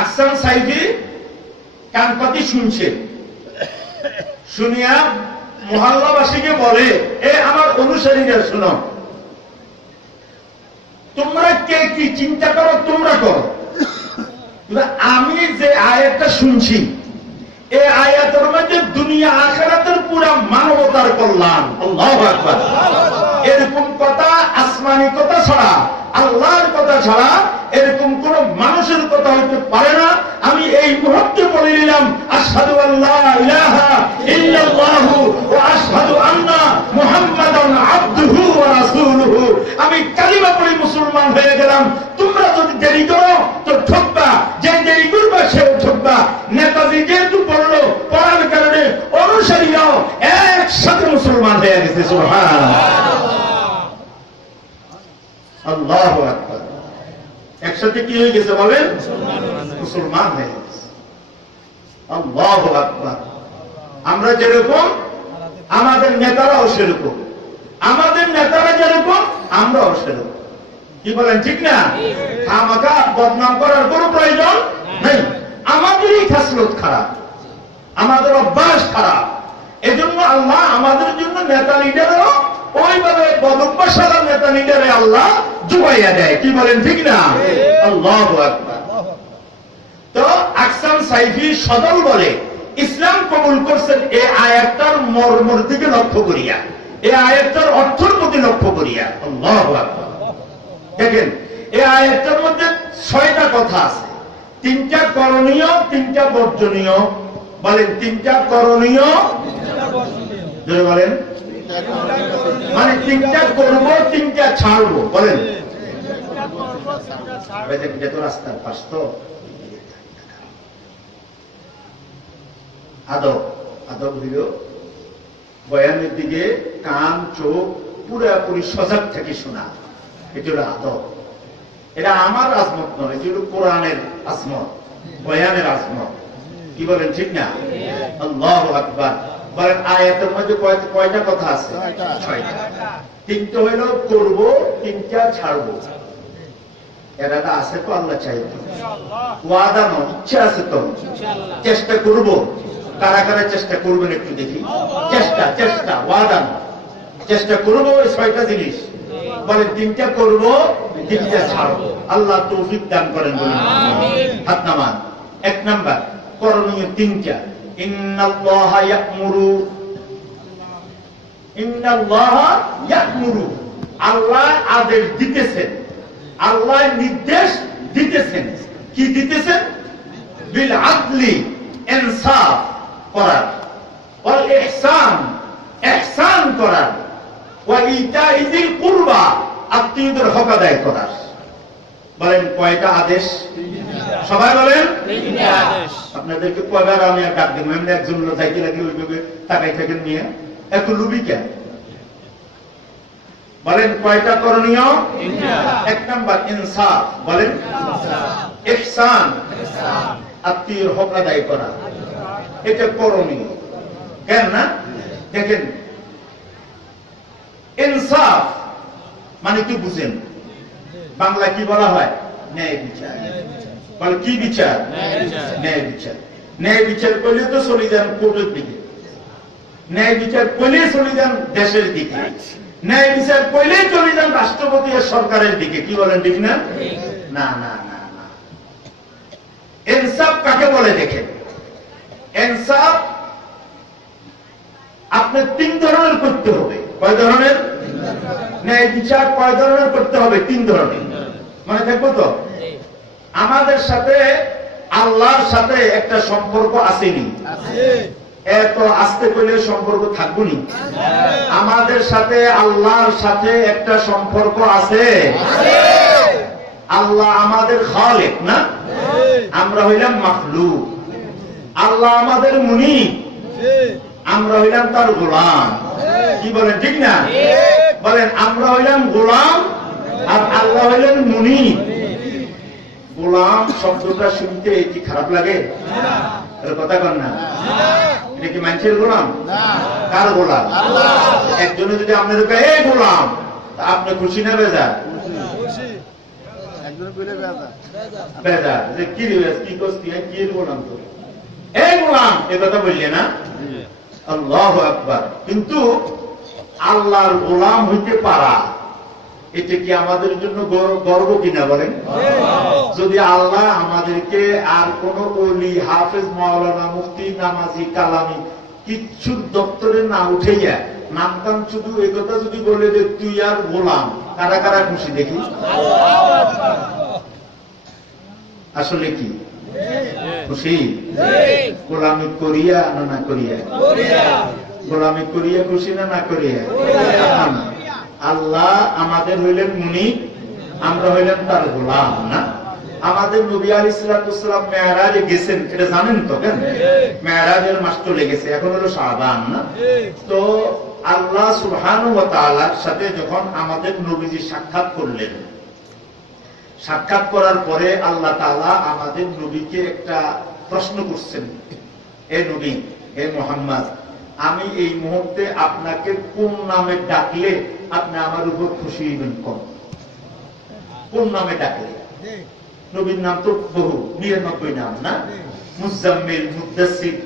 আকসান সাইফি কানপাতি শুনছে, শুনিয়া মহল্লাবাসীকে বলে, এ আমার অনুসারীরা শোনো, তোমরা কে কি চিন্তা করো তোমরা করো, আমি যে আয়াতটা শুনছি এই আয়াতের মধ্যে দুনিয়া আখিরাতের পুরা মানবতার কল্যাণ। আল্লাহু আকবার। এরকম কথা, আসমানি কথা ছাড়া, আল্লাহর কথা ছাড়া এরকম কোন মানুষের কথা হতে পারে না। আমি এই মুহূর্তে বলে নিলাম, আশহাদু আল্লা ইলাহা ইল্লাল্লাহু ওয়া আশহাদু মুসলমান হয়ে গেলাম। তোমরা যদি দেরি করো তো ঠকবা, যে দেরি করবা সেও ঠকবা। নেতাজি যেহেতু পড়লো, পড়ার কারণে অনুসারীরাও একসাথে মুসলমান হয়ে গেছে। সুবহানাল্লাহ, আল্লাহু আকবার। একসাথে কি হয়ে গেছে বলেন? মুসলমান হয়ে গেছে। আল্লাহু আকবার। আমরা যেরকম আমাদের নেতারাও সেরকম, আমাদের নেতারা যেরকম আমরাও সেরকম। কি বলেন, ঠিক না? আমাকে বদনাম করার কোনো প্রয়োজন নেই। আমাদেরই খাসলত খারাপ, আমাদের অভ্যাস খারাপ। এজন্য আল্লাহ আমাদের জন্য নেতা লিডারও ওইভাবে বদভ্যাসালা নেতা লিডারে আল্লাহ জুবাইয়া দেয়। কি বলেন, ঠিক না? আল্লাহু আকবার। তো আকসাম সাইফি সদল বলে ইসলাম কবুল করছেন এই আয়াতটার মর্মর দিকে লক্ষ্য করিয়া, এই আয়াতটার অর্থের প্রতি লক্ষ্য করিয়া। আল্লাহু আকবার। দেখেন, এই আয়াতটার মধ্যে 6টা কথা আছে। 3টা করণীয়, 3টা বর্জনীয়। বলেন, 3টা করণীয়, জোরে বলেন। মানে 3টা করব, 3টা ছাড়বো। বলেন, তো রাস্তার পাশ তো আদব, আদব হইল বয়ানের দিকে কান চোখ পুরাপুরি সজাগ থেকে শোনা। এটা হলো আদব। এটা আমার আজমত নয়, এটা হলো কোরআনের আজমত, বয়ানের আজমত। কি বলেন, ঠিক না? আল্লাহু আকবার। বলেন, আয়াতের মধ্যে কয়টা কথা আছে? 6টা। 3টা হইল করব, 3টা ছাড়বো। এরা আছে তো আল্লাহ চাইতো, ওয়াদা নয়, ইচ্ছা আছে তো, চেষ্টা করব। কারা কারা চেষ্টা করবেন একটু দেখি। চেষ্টা, চেষ্টা, ওয়াদা নয়, চেষ্টা করবো। 6টা জিনিস। বলেন, 3টা করব, 3টা ছাড়বো। আল্লাহ তৌফিক দান করেন বলেন হাত নামান। 1 নাম্বার করণীয় 3টা। ইন্নাল্লাহা ইয়া'মুরু, ইন্নাল্লাহা ইয়া'মুরু, আল্লাহ আদেশ দিতেছেন, আল্লাহ নির্দেশ দিতেছেন। কি দিতেছেন? বিল আদলি, ইনসাফ করার, ওয়াল ইহসান, ইহসান করার, ওয়া ইতাইযিল কুরবা, আত্মীয়দের হক আদায় করার। বলেন, কয়টা আদেশ? সবাই বলেন, 3টা আদেশ। আপনাদেরকে কয়বার আমি ডাক দেব? এমনি একজন যাইতে লাগে ওইভাবে তাকাই থাকেন নিয়ে, এত লুবি কেন? বলেন, কয়টা করণীয়? 3টা। 1 নাম্বার ইনসাফ। বলেন, ইহসান, আত্মীয়ের হক আদায় করা। এটা করণীয়। কেন না? দেখেন, ইনসাফ মানে কি বুঝেন? বাংলা কি বলা হয়? ন্যায় বিচার। বলে, কি বিচার? ন্যায় বিচার। ন্যায় বিচার করলে তো চলে যান কোর্টের দিকে, ন্যায় বিচার করলে চলে যান দেশের দিকে, ন্যায় বিচার করলে চলে যান রাষ্ট্রপতি আর সরকারের দিকে। কি বলেন, ঠিক না? না না না না। ইনসাফ কাকে বলে? দেখেন, ইনসাফ আপনার 3 ধরনের করতে হবে। কয় ধরনের? ন্যায় বিচার কয় ধরনের করতে হবে? 3 ধরনের। মানে দেখবো তো, আমাদের সাথে আল্লাহর সাথে একটা সম্পর্ক আসেনি, এত আসতে করলে সম্পর্ক থাকবো নি? আমাদের সাথে আল্লাহর সাথে একটা সম্পর্ক আছে। আল্লাহ আমাদের খালিক না, আমরা হইলাম মাখলুক। আল্লাহ আমাদের মুনিব, আমরা হইলাম তার গোলাম। কি বলেন, ঠিক না? বলেন, আমরা হইলাম গোলাম আর আল্লাহ হইলেন মুনিব। গোলাম শব্দটা শুনতে কি খারাপ লাগে? কথা কন না। এটা কি মানুষের গোলাম? কার গোলাম? একজনে যদি আপনাদের এই গোলাম, আপনি খুশি না বেজার? বেজার যে কি কি করছি, কি গোলাম তো এই গোলাম, এ কথা বললে না? আল্লাহু আকবার। কিন্তু আল্লাহর গোলাম হইতে পারা, এটা কি আমাদের জন্য গর্ব কিনা বলেন? যদি আল্লাহ আমাদেরকে আর কোন ওলি, হাফেজ, মাওলানা, মুফতি, নামাজি, কালামি কিচ্ছুর দপ্তরে না উঠাইয়া নামতাম শুধু এই কথা যদি বলে যে তুই আর গোলাম, কারা কারা খুশি দেখি? আসলে কি খুশি? গোলামি করিয়া না না করিয়া? গোলামি করিয়া খুশি না না করিয়া? আল্লাহ আমাদের হইলেন মুনিব, আমরা হইলাম তার গোলাম না। আমাদের নবী আলাইহিস সালাম মেরাজে গেছেন, এটা জানেন তো? কেন মেরাজের মাস চলে গেছে, এখন হলো শাবান না? তো আল্লাহ সুবহানাহু ওয়া তাআলার সাথে যখন আমাদের নবীজি সাক্ষাৎ করলেন, সাক্ষাৎ করার পরে আল্লাহ তাআলা আমাদের নবীকে একটা প্রশ্ন করছেন, হে নবী, হে মুহাম্মদ, আমি এই মুহূর্তে আপনাকে কোন নামে ডাকলে আপনি আমার উপর খুশি হইবেন? কোন নামে ডাকলে? নবীর নাম তো বহু, 99 নাম না? মুজাম্মিল, মুদ্দাসসির,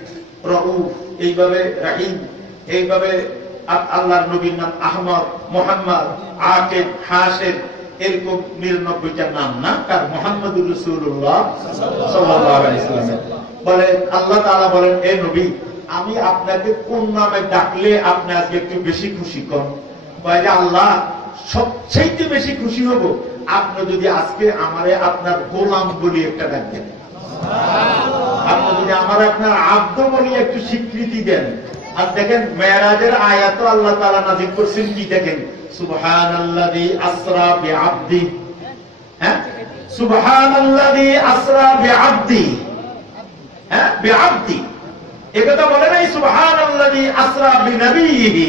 রাউফ, এইভাবে রাহিম, এইভাবে আল্লাহর নবীর নাম আহমদ, মুহাম্মদ, আকিব, হাসিব, এরকম 99টা নাম না? কার? মুহাম্মদুর রাসূলুল্লাহ সাল্লাল্লাহু আলাইহি ওয়াসাল্লাম। বলে আল্লাহ তাআলা বলেন, হে নবী, আমি আপনাকে কোন নামে ডাকলে আপনি আজকে একটু বেশি খুশি করেন? বলে যে আল্লাহ, সবচেয়ে বেশি খুশি হব আপনি যদি আজকে আমারে আপনার গোলাম বলি একটা ডাক দেন, আপনি যদি আমার আপনার আব্দ বলি একটু স্বীকৃতি দেন। আর দেখেন মেরাজের আয়াত আল্লাহ তাআলা নাযিল করেছেন কি? দেখেন, সুবহানাল্লাযী আসরা বিআবদি, হ্যাঁ, সুবহানাল্লাযী আসরা বিআবদি, হ্যাঁ, বিআবদি। একথা বলে নাই সুবহানাল্লাযী আসরা বিনবিয়িহি,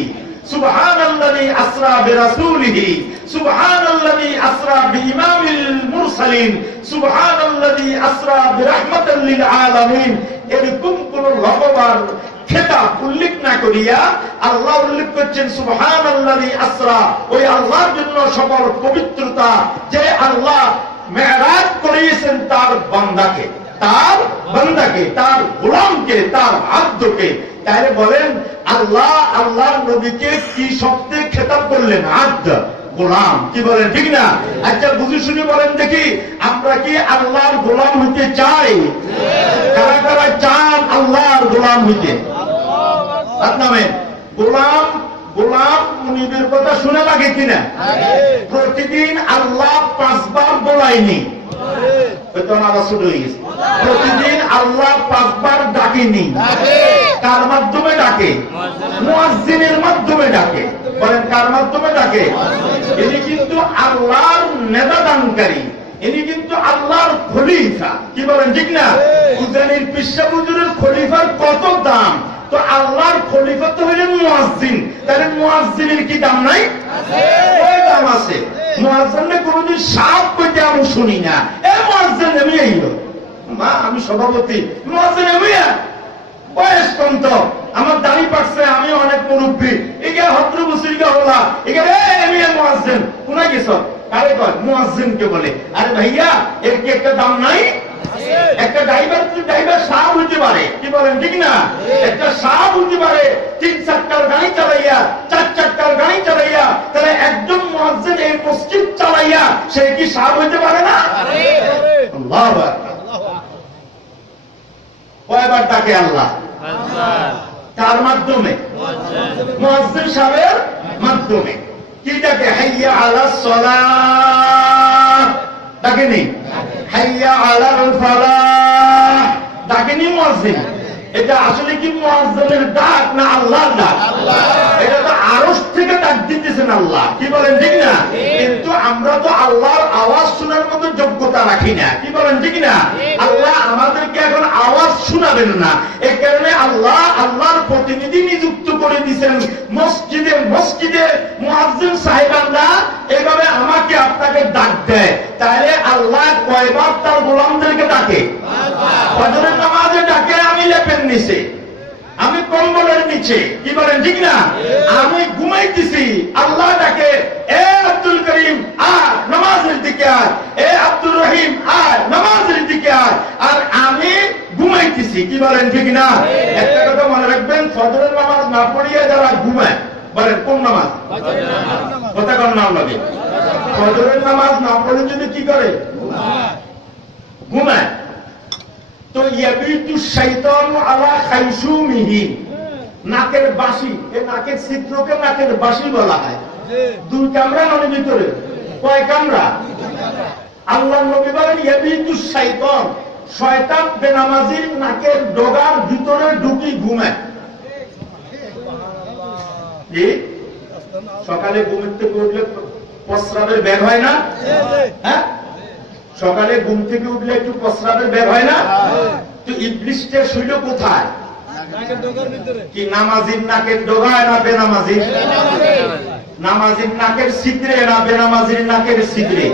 সুবহানাল্লাযী আসরা বিরাসূলিহি, সুবহানাল্লাযী আসরা বিইমামিল মুরসালিন, সুবহানাল্লাযী আসরা বিরাহমাতাল লিল আলামিন। এরকম কোন লঘুবার খেতাব উল্লেখ না করিয়া আল্লাহ উল্লেখ করছেন সুবহানাল্লাযী আসরা। ওই আল্লাহর জন্য সকল পবিত্রতা, যে আল্লাহ মেরাজ করিয়েছেন তার বান্দাকে, তার বান্দাকে, তার গোলামকে, তার আব্দকে। তাহলে বলেন আল্লাহ আল্লাহর নবীকে কি শব্দে খেতাব করলেন? আব্দ, গোলাম। কি বলেন, ঠিক না? আচ্ছা বুঝে শুনে বলেন দেখি, আমরা কি আল্লাহর গোলাম হইতে চাই? কারা কারা চান আল্লাহর গোলাম হইতে? আপনার গোলাম, গোলাম মুনিবের কথা শুনে লাগে কিনা? প্রতিদিন আল্লাহ 5 বার বলাইনি, প্রতিদিন আল্লাহ 5 বার ডাকেনি। কার মাধ্যমে ডাকে? মুয়াজ্জিনের মাধ্যমে ডাকে। বলেন কার মাধ্যমে ডাকে? ইনি কিন্তু আল্লাহর নেতাদানকারী, ইনি কিন্তু আল্লাহর খলিফা। কি বলেন, ঠিক না? উজানির পিসা হুজুরের খলিফার কত দাম, তো আল্লাহর খলিফা তো হলেন মুয়াজ্জিন। তাহলে মুয়াজ্জিনের কি দাম নাই? ওই দাম আছে। মুয়াজ্জিনে কোনদিন সাপ কইতে আমি শুনি না। এ মুয়াজ্জিন আমি আইলো মা, আমি সভাপতি, মুয়াজ্জিন আমি বয়স কম তো, আমার দাড়ি পাকছে, আমি অনেক মুরব্বী, এগা 17 বছর গা হলা, এগা আমি মুয়াজ্জিন কোনায় গেছ? কারে কয়? মুয়াজ্জিনকে বলে। আরে ভাইয়া, এর কি একটা দাম নাই? একটা ড্রাইভার সাপ হইতে পারে। কি বলেন, ঠিক না? একটা সাপ হইতে পারে 3 চাকার গাড়ি চালাইয়া, 4 চাকার গাড়ি চালাইয়া। তাহলে একজন মুয়াজ্জিন এই মসজিদ চালাইয়া সে কি সাপ হইতে পারে না? আল্লাহু আকবার। কয়বার ডাকে আল্লাহ? কার মাধ্যমে? মুয়াজ্জিন সাহেবের মাধ্যমে। কি ডাকে? হাইয়া আলাস সালাহ ডাকেনি? হাইয়া আলাল ফালাহ ডাকেনি মুয়াজ্জিন? এটা আসলে কি মুয়াজ্জিনের ডাক না আল্লাহর ডাক? এটা তো আরশ থেকে ডাক দিতেছেন আল্লাহ। কি বলেন, ঠিক না? কিন্তু আমরা তো আল্লাহর আওয়াজ শোনার মতো যোগ্যতা রাখি না। কি বলেন, ঠিক না? আল্লাহ আমাদেরকে এখন আওয়াজ শোনাবেন না, এই কারণে আল্লাহ আল্লাহর প্রতিনিধি নিযুক্ত করে দিয়েছেন মসজিদে মসজিদে মুয়াজ্জিন সাহেবানরা এইভাবে আমাকে আপনাকে ডাক দেয়। তাহলে আল্লাহ কয়বার তার গোলামদেরকে ডাকে? ফজরের নামাজে ডাকে আমি লেপের নিচে, আমি কম্বলের নিচে। কি বলেন, ঠিক না? আমি ঘুমাইতেছি, আল্লাহ ডাকে, এ আব্দুল করিম আয় নামাজের দিকে আয়, এ আব্দুর রহিম আয় নামাজের দিকে আয়, আর আমি ঘুমাইতেছি। কি বলেন, ঠিক না? একটা কথা মনে রাখবেন, ফজরের নামাজ না পড়িয়ে যারা ঘুমায়, বলেন কোন নামাজ? কথা কোন নাম লাগে? ফজরের নামাজ না পড়ে যদি কি করে? ঘুমায়। তো ইয়াবিতু শাইতানু আলা খাইশুমিহি, নাকের বাঁশি, এই নাকের ছিদ্রকে নাকের বাঁশি বলা হয়। 2 কামরা মানে ভিতরে, কয় কামরা? আল্লাহর নবী বলেন ইয়াবিতু শাইতান, শয়তান বেনামাজির নাকের ডগার ভিতরে ঢুকি ঘুমায়। জি, সকালে ঘুমতে উঠলে প্রস্রাবের বেগ হয় না? হ্যাঁ, সকালে ঘুম থেকে উঠলে একটু প্রস্রাবের বেগ হয় না? তো ইবলিসটা শুইল কোথায়? কি নামাজির নাকের ডোগায় না বেনামাজির? নামাজির নাকের ছিদ্রে না বেনামাজির নাকের ছিদ্রে?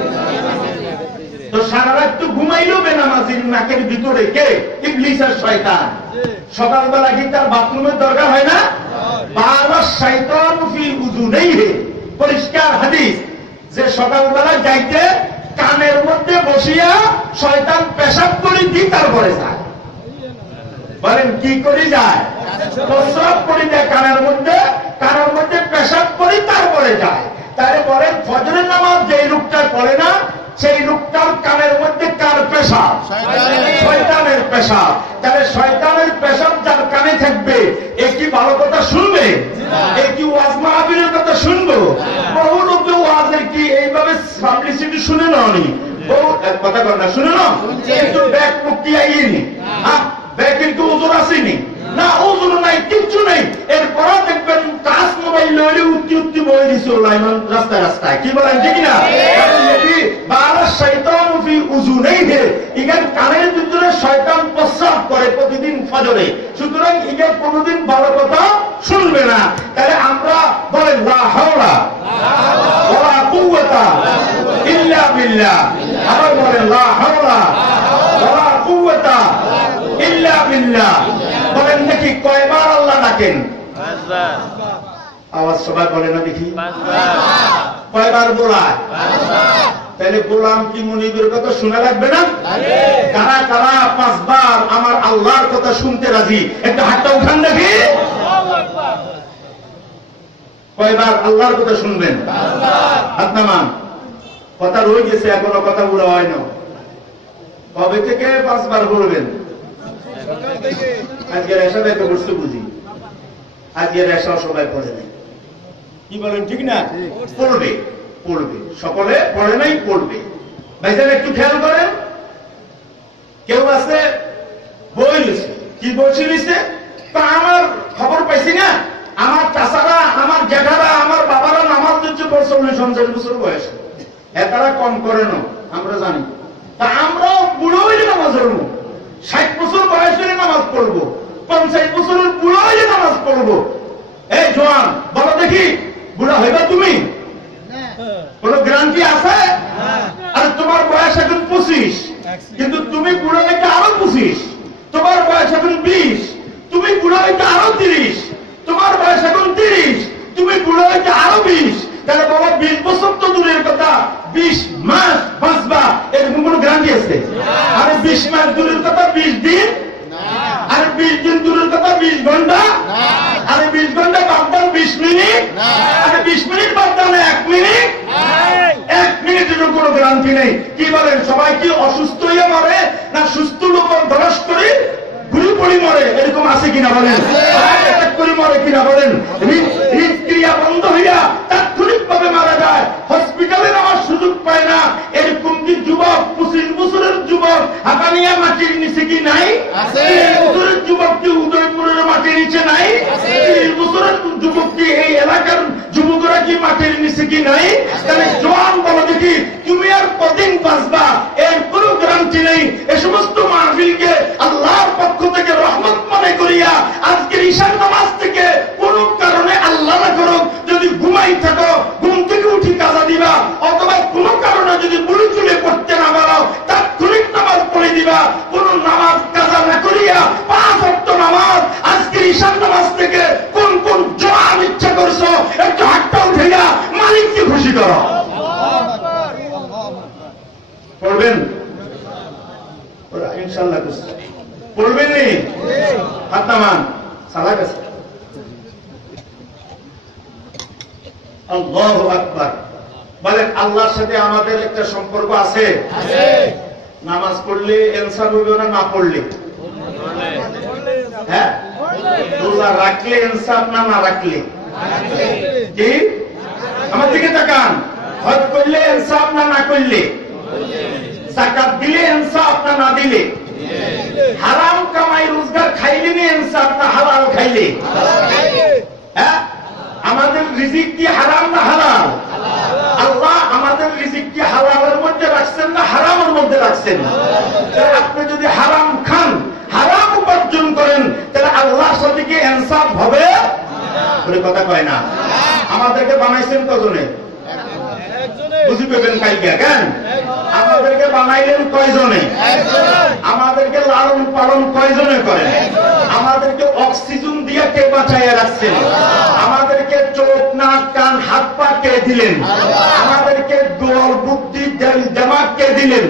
তো সারা রাত তো ঘুমাইলো বেনামাজির নাকের ভিতরে কে? ইবলিস আর শয়তান। সকালবেলা কি তার বাথরুমের দরকার হয় না? বারবার শয়তান ফি উযুনাইহি, পরিষ্কার হাদিস, যে সকালবেলা যাইতে কানের মধ্যে বসিয়া শয়তান পেশাব করে দিয়ে তারপরে যায়। বলেন কি করে যায়? প্রস্রাব করে দেয় কানের মধ্যে পেশাব করে তারপরে যায়। তাহলে বলেন ফজরের নামাজ যেই লোকটা পড়ে না, সেই লোকটার কানের মধ্যে কার পেশাব? শয়তানের পেশাব। তাহলে শয়তানের পেশাব যার কানে থাকবে, এ কি ভালো কথা শুনবে? এ কি ওয়াজ মাহফিলের কথা শুনবো? বহু লোকে ওয়াজের কি এইভাবে পাবলিসিটি শুনে নাওনি? বহু কথা কথা শুনে নাও, কিন্তু ব্যাগ মুক্তি আইনি, ব্যাগ কিন্তু ওজন আসেনি না, ওজন নাই, কিচ্ছু নেই। এরপর দেখবেন টাচ মোবাইল লইলে উত্তি উত্তি বয়ে দিছে রাস্তায় রাস্তায়। কি বলেন ঠিক না? শয়তান ফি উযুনাইহি, ইগান কানের ভিতরে শয়তান প্রস্রাব করে প্রতিদিন ফজরে। সুতরাং ইগা কোনদিন ভালো কথা শুনবে না। তাহলে আমরা বলেন লা হাওলা ওয়ালা কুওয়াতা ইল্লা বিল্লাহ। আবার বলেন লা হাওলা ওয়ালা কুওয়াতা ইল্লা বিল্লাহ। বলেন দেখি কয়বার আল্লাহ ডাকেন? আওয়াজ সবাই বলে না দেখি। কয়বার বলায়? তাহলে গোলাম কি মুনিবের কথা শোনা লাগবে না? কারা কারা 5 বার আমার আল্লাহর কথা শুনতে রাজি? একটা হাতটা উঠান দেখি। কয়বার আল্লাহর কথা শুনবেন? হাত নামান। কথা রয়ে গেছে, এখনো কথা উড়া হয় না। কবে থেকে 5 বার বলবেন? আজকের এসা দেখে বসতে বুঝি, আজকের এসা সবাই পড়ে নাই। কি বলেন ঠিক না? পড়বে পড়বে, সকলে পড়ে নাই, পড়বে। ভাইজান একটু খেয়াল করেন, কেউ আছে বই লিখছে, কি বলছি লিখছে? তা আমার খবর পাইছি না, আমার চাচারা, আমার জ্যাঠারা, আমার বাবারা নামাজ দিচ্ছে 40-50 বছর বয়সে। এটারা কম করে না, আমরা জানি। তা আমরাও বুড়ো হইলে নামাজ পড়বো, 60 বছর বয়স হলে নামাজ পড়বো, 50 বছরের বুড়ো হইলে নামাজ পড়বো। এই জোয়ান বলো দেখি, বুড়া হইবা তুমি? কোন গ্যারান্টি আছে? আর তোমার বয়স এখন 25, কিন্তু তুমি বুড়া হইতে আরো 25। তোমার বয়স এখন 20, তুমি বুড়া হইতে আরো 30। তোমার বয়স এখন 30, তুমি বুড়া হইতে আরো 20। তাহলে বলো 20 বছর তো দূরের কথা, 20 মাস বাঁচবা, এরকম কোন গ্যারান্টি আছে? আরে 20 মাস দূরের কথা 20 দিন, আর 20 দিন দূরের কথা 20 ঘন্টা, আরে 20 ঘন্টা বাদ দাও 20 মিনিট, আরে 20 মিনিট বাদ দাও 1 মিনিট। 1 মিনিটের কোনো গ্যারান্টি নেই। কি বলেন, সবাই কি অসুস্থ হইয়া মরে, না সুস্থ লোক ধরস করে ঘুরে পড়ি মরে? এরকম আছে কিনা বলেন? করে মরে কিনা বলেন? হৃদক্রিয়া বন্ধ হইয়া তাৎক্ষণিক ভাবে মারা যায়, হসপিটালে নেওয়ার সুযোগ পায় না। এরকম কি যুবক, 25 বছরের যুবক হাঁপানিয়া মাটির নিচে কি নাই? 30 বছরের যুবক কি উদয়পুরের মাটির নিচে নাই? 30 বছরের যুবক কি এই এলাকার যুবকরা কি মাটির নিচে কি নাই? তাহলে জোয়ান বলো দেখি, তুমি আর কদিন বাঁচবা? এর কোনো গ্যারান্টি নেই। এ সমস্ত মাহফিলকে আল্লাহর পক্ষ থেকে রহমত মনে করিয়া আজকের ঈশান নামাজ থেকে কোন কারণে আল্লাহ না করুক যদি ঘুমাই থাকো, ঘুম থেকে উঠি কাজা দিবা, অথবা কোন কারণে যদি বুড়ি চুলে পড়তে না পারো, তাৎক্ষণিক নামাজ পড়ে দিবা। কোন নামাজ কাজা না করিয়া 5 ওয়াক্ত নামাজ আজকের ঈশান নামাজ থেকে কোন কোন জওয়ান ইচ্ছা করছো, একটু হাতটা উঠাইয়া মালিককে খুশি করো। পড়বেন ইনশাআল্লাহ? পড়বেন নি? হাত নামান। সালাত আছে। আল্লাহু আকবার। বলেন আল্লাহর সাথে আমাদের একটা সম্পর্ক আছে? নামাজ পড়লে ইনসাফ হবে না, না পড়লে? হ্যাঁ, রোজা রাখলে ইনসাফ না, না রাখলে? কি আমার দিকে তাকান। হজ করলে ইনসাফ না, না করলে? যাকাত দিলে ইনসাফ না, না দিলে? হারাম কামাই রোজগার খাইলে না ইনসাফ, না হালাল খাইলে? হ্যাঁ, আমাদের রিজিক কি হারাম না হালাল? আল্লাহ আমাদের রিজিককে হালালের মধ্যে রাখছেন না হারামের মধ্যে রাখছেন? আপনি যদি হারাম খান, হারাম উপার্জন করেন, তাহলে আল্লাহর সাথে কি ইনসাফ হবে? বলে কথা কয় না। আমাদেরকে বানাইছেন কজনে? বুঝি পেবেন কাইকা কেন? আমাদেরকে বানাইলেন কয়জনে? আমাদেরকে লালন পালন কয়জনে করেন? আমাদেরকে অক্সিজেন দিয়ে কে বাঁচাইয়া রাখছেন? আমাদেরকে চোখ নাক কান হাত পা কে দিলেন? আমাদেরকে দোল বুদ্ধি দিমাগ কে দিলেন?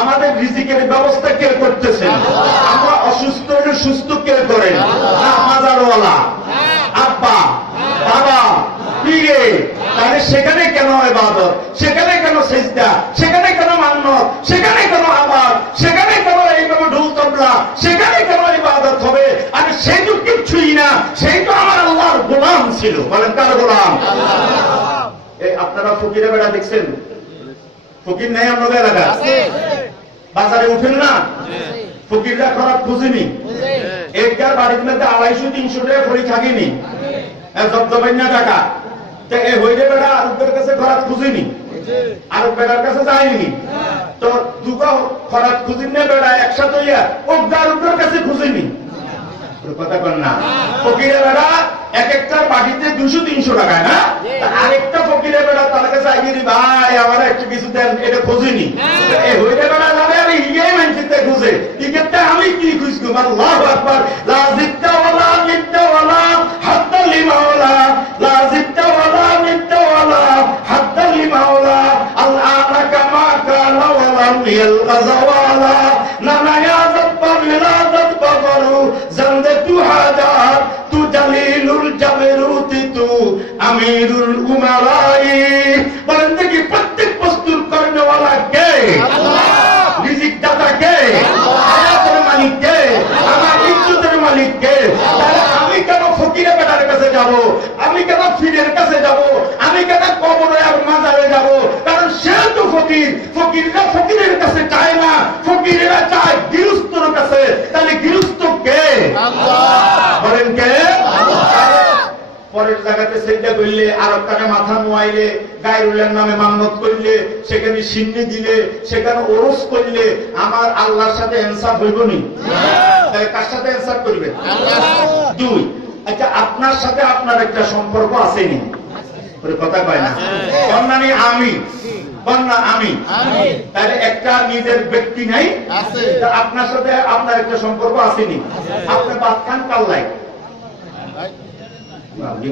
আমাদের রিজিকের ব্যবস্থা কে করতেছেন? আমরা অসুস্থ হলে সুস্থ কে করেন? না মাজারওয়ালা, আব্বা, বাবা, পীরে। তাহলে সেখানে কেন ইবাদত, সেখানে কেন সিজদা, সেখানে কেন মান্নত, সেখানে কেন আবাদ, সেখানে কেন এইভাবে ঢোল তবলা, সেখানে কেন ইবাদত হবে? আর সেই তো কিচ্ছুই না, সেই তো আমার আল্লাহর গোলাম ছিল। বলেন কার গোলাম? আপনারা ফকিরে বেড়া দেখছেন? ফকির নেই আপনাদের এলাকা? বাজারে উঠেন না? ফকিররা খরাব খুঁজিনি? একটার বাড়ির মধ্যে 250-300 টাকা খড়ি থাকিনি, জবজবাইনা টাকা। হইলে বেড়া আরবের কাছে খরাত খুঁজিনি, আরব বেড়ার কাছে যায়নি তো দুগা খরাত খুঁজিন না বেড়া একসাথে হইয়া আরবের কাছে খুঁজিনি। কথা কন না? ফকিরে বেড়া এক একটার বাড়িতে 200-300 টাকা না, আরেকটা ফকিরে বেড়া তার কাছে আগিয়ে ভাই আমার একটু কিছু দেন, এটা খুঁজিনি। হইলে বেড়া যাবে আর ইয়ে মানছিতে খুঁজে, ইকেটটা আমি কি খুঁজবো? আল্লাহু আকবার। লা জিদ্দা ওয়ালা নিদ্দা ওয়ালা হাত্তা লিমাওলা, লা জিদ্দা ওয়ালা নিদ্দা ওয়ালা হাত্তা লিমাওলা, আল্লানা কামা কানা ওয়ালা ইয়ালগাযা ওয়ালা, নানা ইয়া যাব্বার মিলাদাত বাগরু জানদে তু হাজার তু জালিলুল জাবরুতি তু আমিরুল উমারাই। বলেন দেখি প্রত্যেক বস্তুর কর্ণওয়ালা কে? আল্লাহ। রিজিক দাতা কে? হায়াতের মালিক কে? আমার ইজ্জতের মালিক কে? তাহলে আমি কেন ফকিরে বেটার কাছে যাব? আমি কেন ফিরের কাছে যাব? আমি কেন কবরে আর মাজারে যাব? কারণ সে তো ফকির। ফকিররা ফকিরের কাছে চায় না, ফকিরেরা চায় গৃহস্থর কাছে। তাহলে গৃহস্থ কে? আল্লাহ। বলেন কে? পরের জায়গাতে সেটা করলে, আরব কানে মাথা নোয়াইলে, গায়রুল্লাহর নামে মান্নত করলে, সেখানে সিন্নি দিলে, সেখানে ওরস করলে আমার আল্লাহর সাথে ইনসাফ হইব নি? তাহলে কার সাথে ইনসাফ করবেন? দুই, আচ্ছা আপনার সাথে আপনার একটা সম্পর্ক আসেনি? কথা কয় না? কন্যানি আমি, কন্যা আমি, তাহলে একটা নিজের ব্যক্তি নাই? আপনার সাথে আপনার একটা সম্পর্ক আসেনি? আপনি ভাত খান কাল্লাই,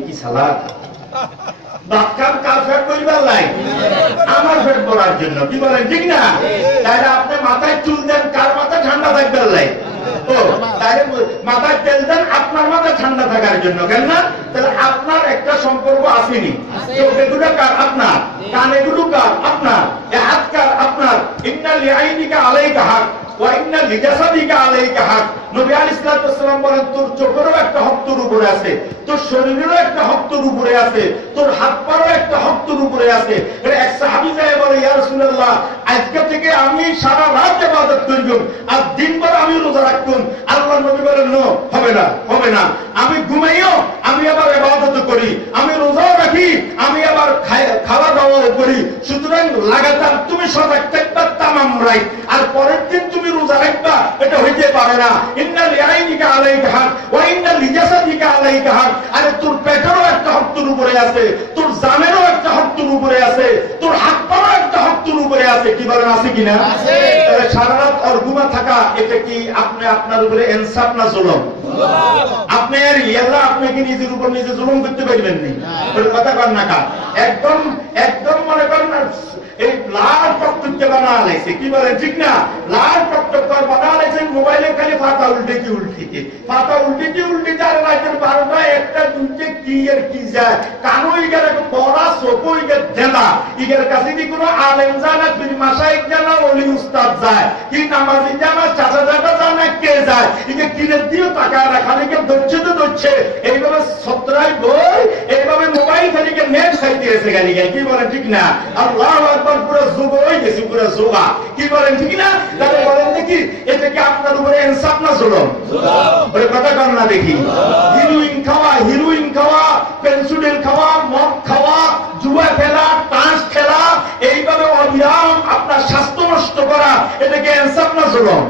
কি সালাদ ভাত খান কার ফেট করবার লাই? আমার ফেট করার জন্য। কি বলেন ঠিক না? তাহলে আপনি মাথায় চুল দেন কার মাথা ঠান্ডা থাকবার লাই? ও তাহলে মাথায় তেল দেন আপনার মাথা ঠান্ডা থাকার জন্য, কেন না? তাহলে আপনার একটা সম্পর্ক আসেনি। চোখ এগুলো কার? আপনার। কান এগুলো কার? আপনার। হাত কার? আপনার। ইন্না লিআইনিকা আলাইকা হক ওয়া ইন্না লিজাসাদিকা আলাইকা হক। নবী আলাইহিস সালাতু ওয়াস সালাম বলেন তোর চোখেরও একটা হক তোর উপরে আছে, তোর শরীরেরও একটা হক তোর উপরে আছে, তোর হাত পারও একটা হক তোর উপরে আছে। এক সাহাবী যায় বলে ইয়া রাসূলুল্লাহ আজকে থেকে আমি সারা রাত ইবাদত করব আর দিনভর আমি রোজা রাখব। আল্লাহর নবী বলেন নো, হবে না, হবে না। আমি ঘুমাইও, আমি আবার ইবাদত করি, আমি রোজাও রাখি, আমি আবার খাওয়া দাওয়াও করি। সুতরাং লাগাতার তুমি সজাগ থাকবা তামাম রাত, আর পরের দিন তুমি রোজা রাখবা, এটা হইতে পারে না। ইন্না লিআইনিকা আলাইকা হক ওয়া ইন্না লিজাসাদিকা আলাইকা হক। আরে তোর পেটেরও একটা হক তোর উপরে আছে, তোর জানেরও একটা হক তোর উপরে আছে, তোর হাত পারও একটা হক তোর উপরে আছে। কি বলেন আছে কিনা? তাহলে সারা রাত আর ঘুমা থাকা এটা কি আপনি আপনার উপরে ইনসাফ না জুলুম? আপনি আর ইয়াল্লাহ আপনি কি নিজের উপর নিজে জুলুম করতে পারবেন না? কথা কর না কা একদম একদম মনে করেন এই লাল টকটকে বানা লাইছে। কি বলেন ঠিক না? লাল টকটক বানা লাইছে। মোবাইলে খালি ফাতা উল্টে কি উল্টিতে, ফাতা উল্টে কি উল্টিতে, আর রাতের 12টা 1টা 2টে কি আর কি যায়। কানো ইগার বড়া সোপো ইগার জেলা ইগার কাছে কি কোনো আলেম যায় না, পীর মাশায়েখ যায় না, ওলি উস্তাদ যায়, কি নামাজি যায় না, চাচা চাচা যায় না, কে যায়? ইগে কিনে দিও টাকা রাখা লিখে ধরছে তো ধরছে। এইভাবে সত্রাই বই, এইভাবে মোবাইল খালিকে নেট খাইতে এসে গেলি। কি বলেন ঠিক না? আল্লাহু আকবার। পুরো যুগ হয়ে গেছে, পুরো যোগা। কি বলেন ঠিক না? তাহলে বলেন দেখি এটা কি আপনার উপরে ইনসাফ না জুলুম? বলে কথা কর না দেখি। হিরোইন খাওয়া, পেনসিডিল খাওয়া, মদ খাওয়া, জুয়া খেলা, তাস খেলা, এইভাবে অবিরাম আপনার স্বাস্থ্য নষ্ট করা, এটাকে ইনসাফ না জুলুম?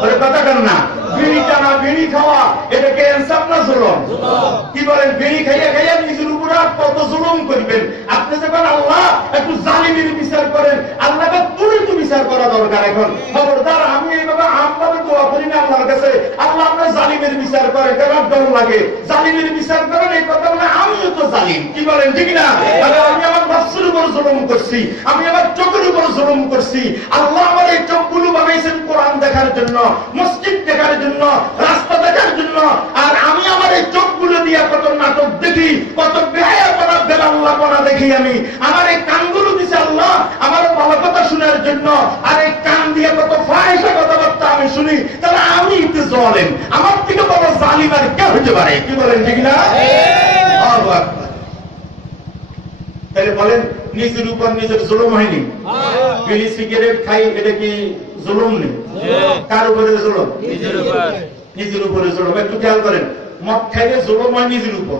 বলে কথা কর না। বিড়ি টানা, বিড়ি খাওয়া, এটাকে ইনসাফ না জুলুম? কি বলেন? বিড়ি খাইয়া খাইয়া নিজের উপর কত জুলুম করবেন আপনি। যখন আল্লাহ একটু জালিমের বিচার করেন, আল্লাহকে তুলিত বিচার করা দরকার। এখন খবরদার আমি এইভাবে আমভাবে দোয়া করি না আল্লাহর কাছে, আল্লাহ আপনার জালিমের বিচার করে, কেন ডর লাগে? জালিমের বিচার করেন এই কথা বলে আমিও তো জালিম। কি বলেন? ঠিক না? আমি আমার নফসের উপর জুলুম করছি, আমি আমার চোখের উপর জুলুম করছি। আল্লাহ আমার এই চোখগুলো বানাইছেন কোরআন দেখার জন্য, মসজিদ দেখার জন্য, রাস্তা দেখার জন্য। আর আমি আমার এই চোখগুলো দিয়ে কত নাটক দেখি, কত বেহায়াপনা, বেলাল্লাপনা দেখি। আমি আমার এই কানগুলো দিছে আল্লাহ আমার ভালো কথা শোনার জন্য, আর এই কান দিয়ে কত ফাহিশা কথাবার্তা আমি শুনি। তাহলে আমি একটু জালেম, আমার থেকে বড় জালিম আর কে হতে পারে? কি বলেন? ঠিক না? তাহলে বলেন নিজের উপর নিজের জুলুম হয়নি? বিড়ি সিগারেট খাই, এটা কি জুলুম নেই? কার উপরে জুলুম? নিজের উপরে জুলুম। একটু খেয়াল করেন, মদ খাইলে জুলুম হয় নিজের উপর,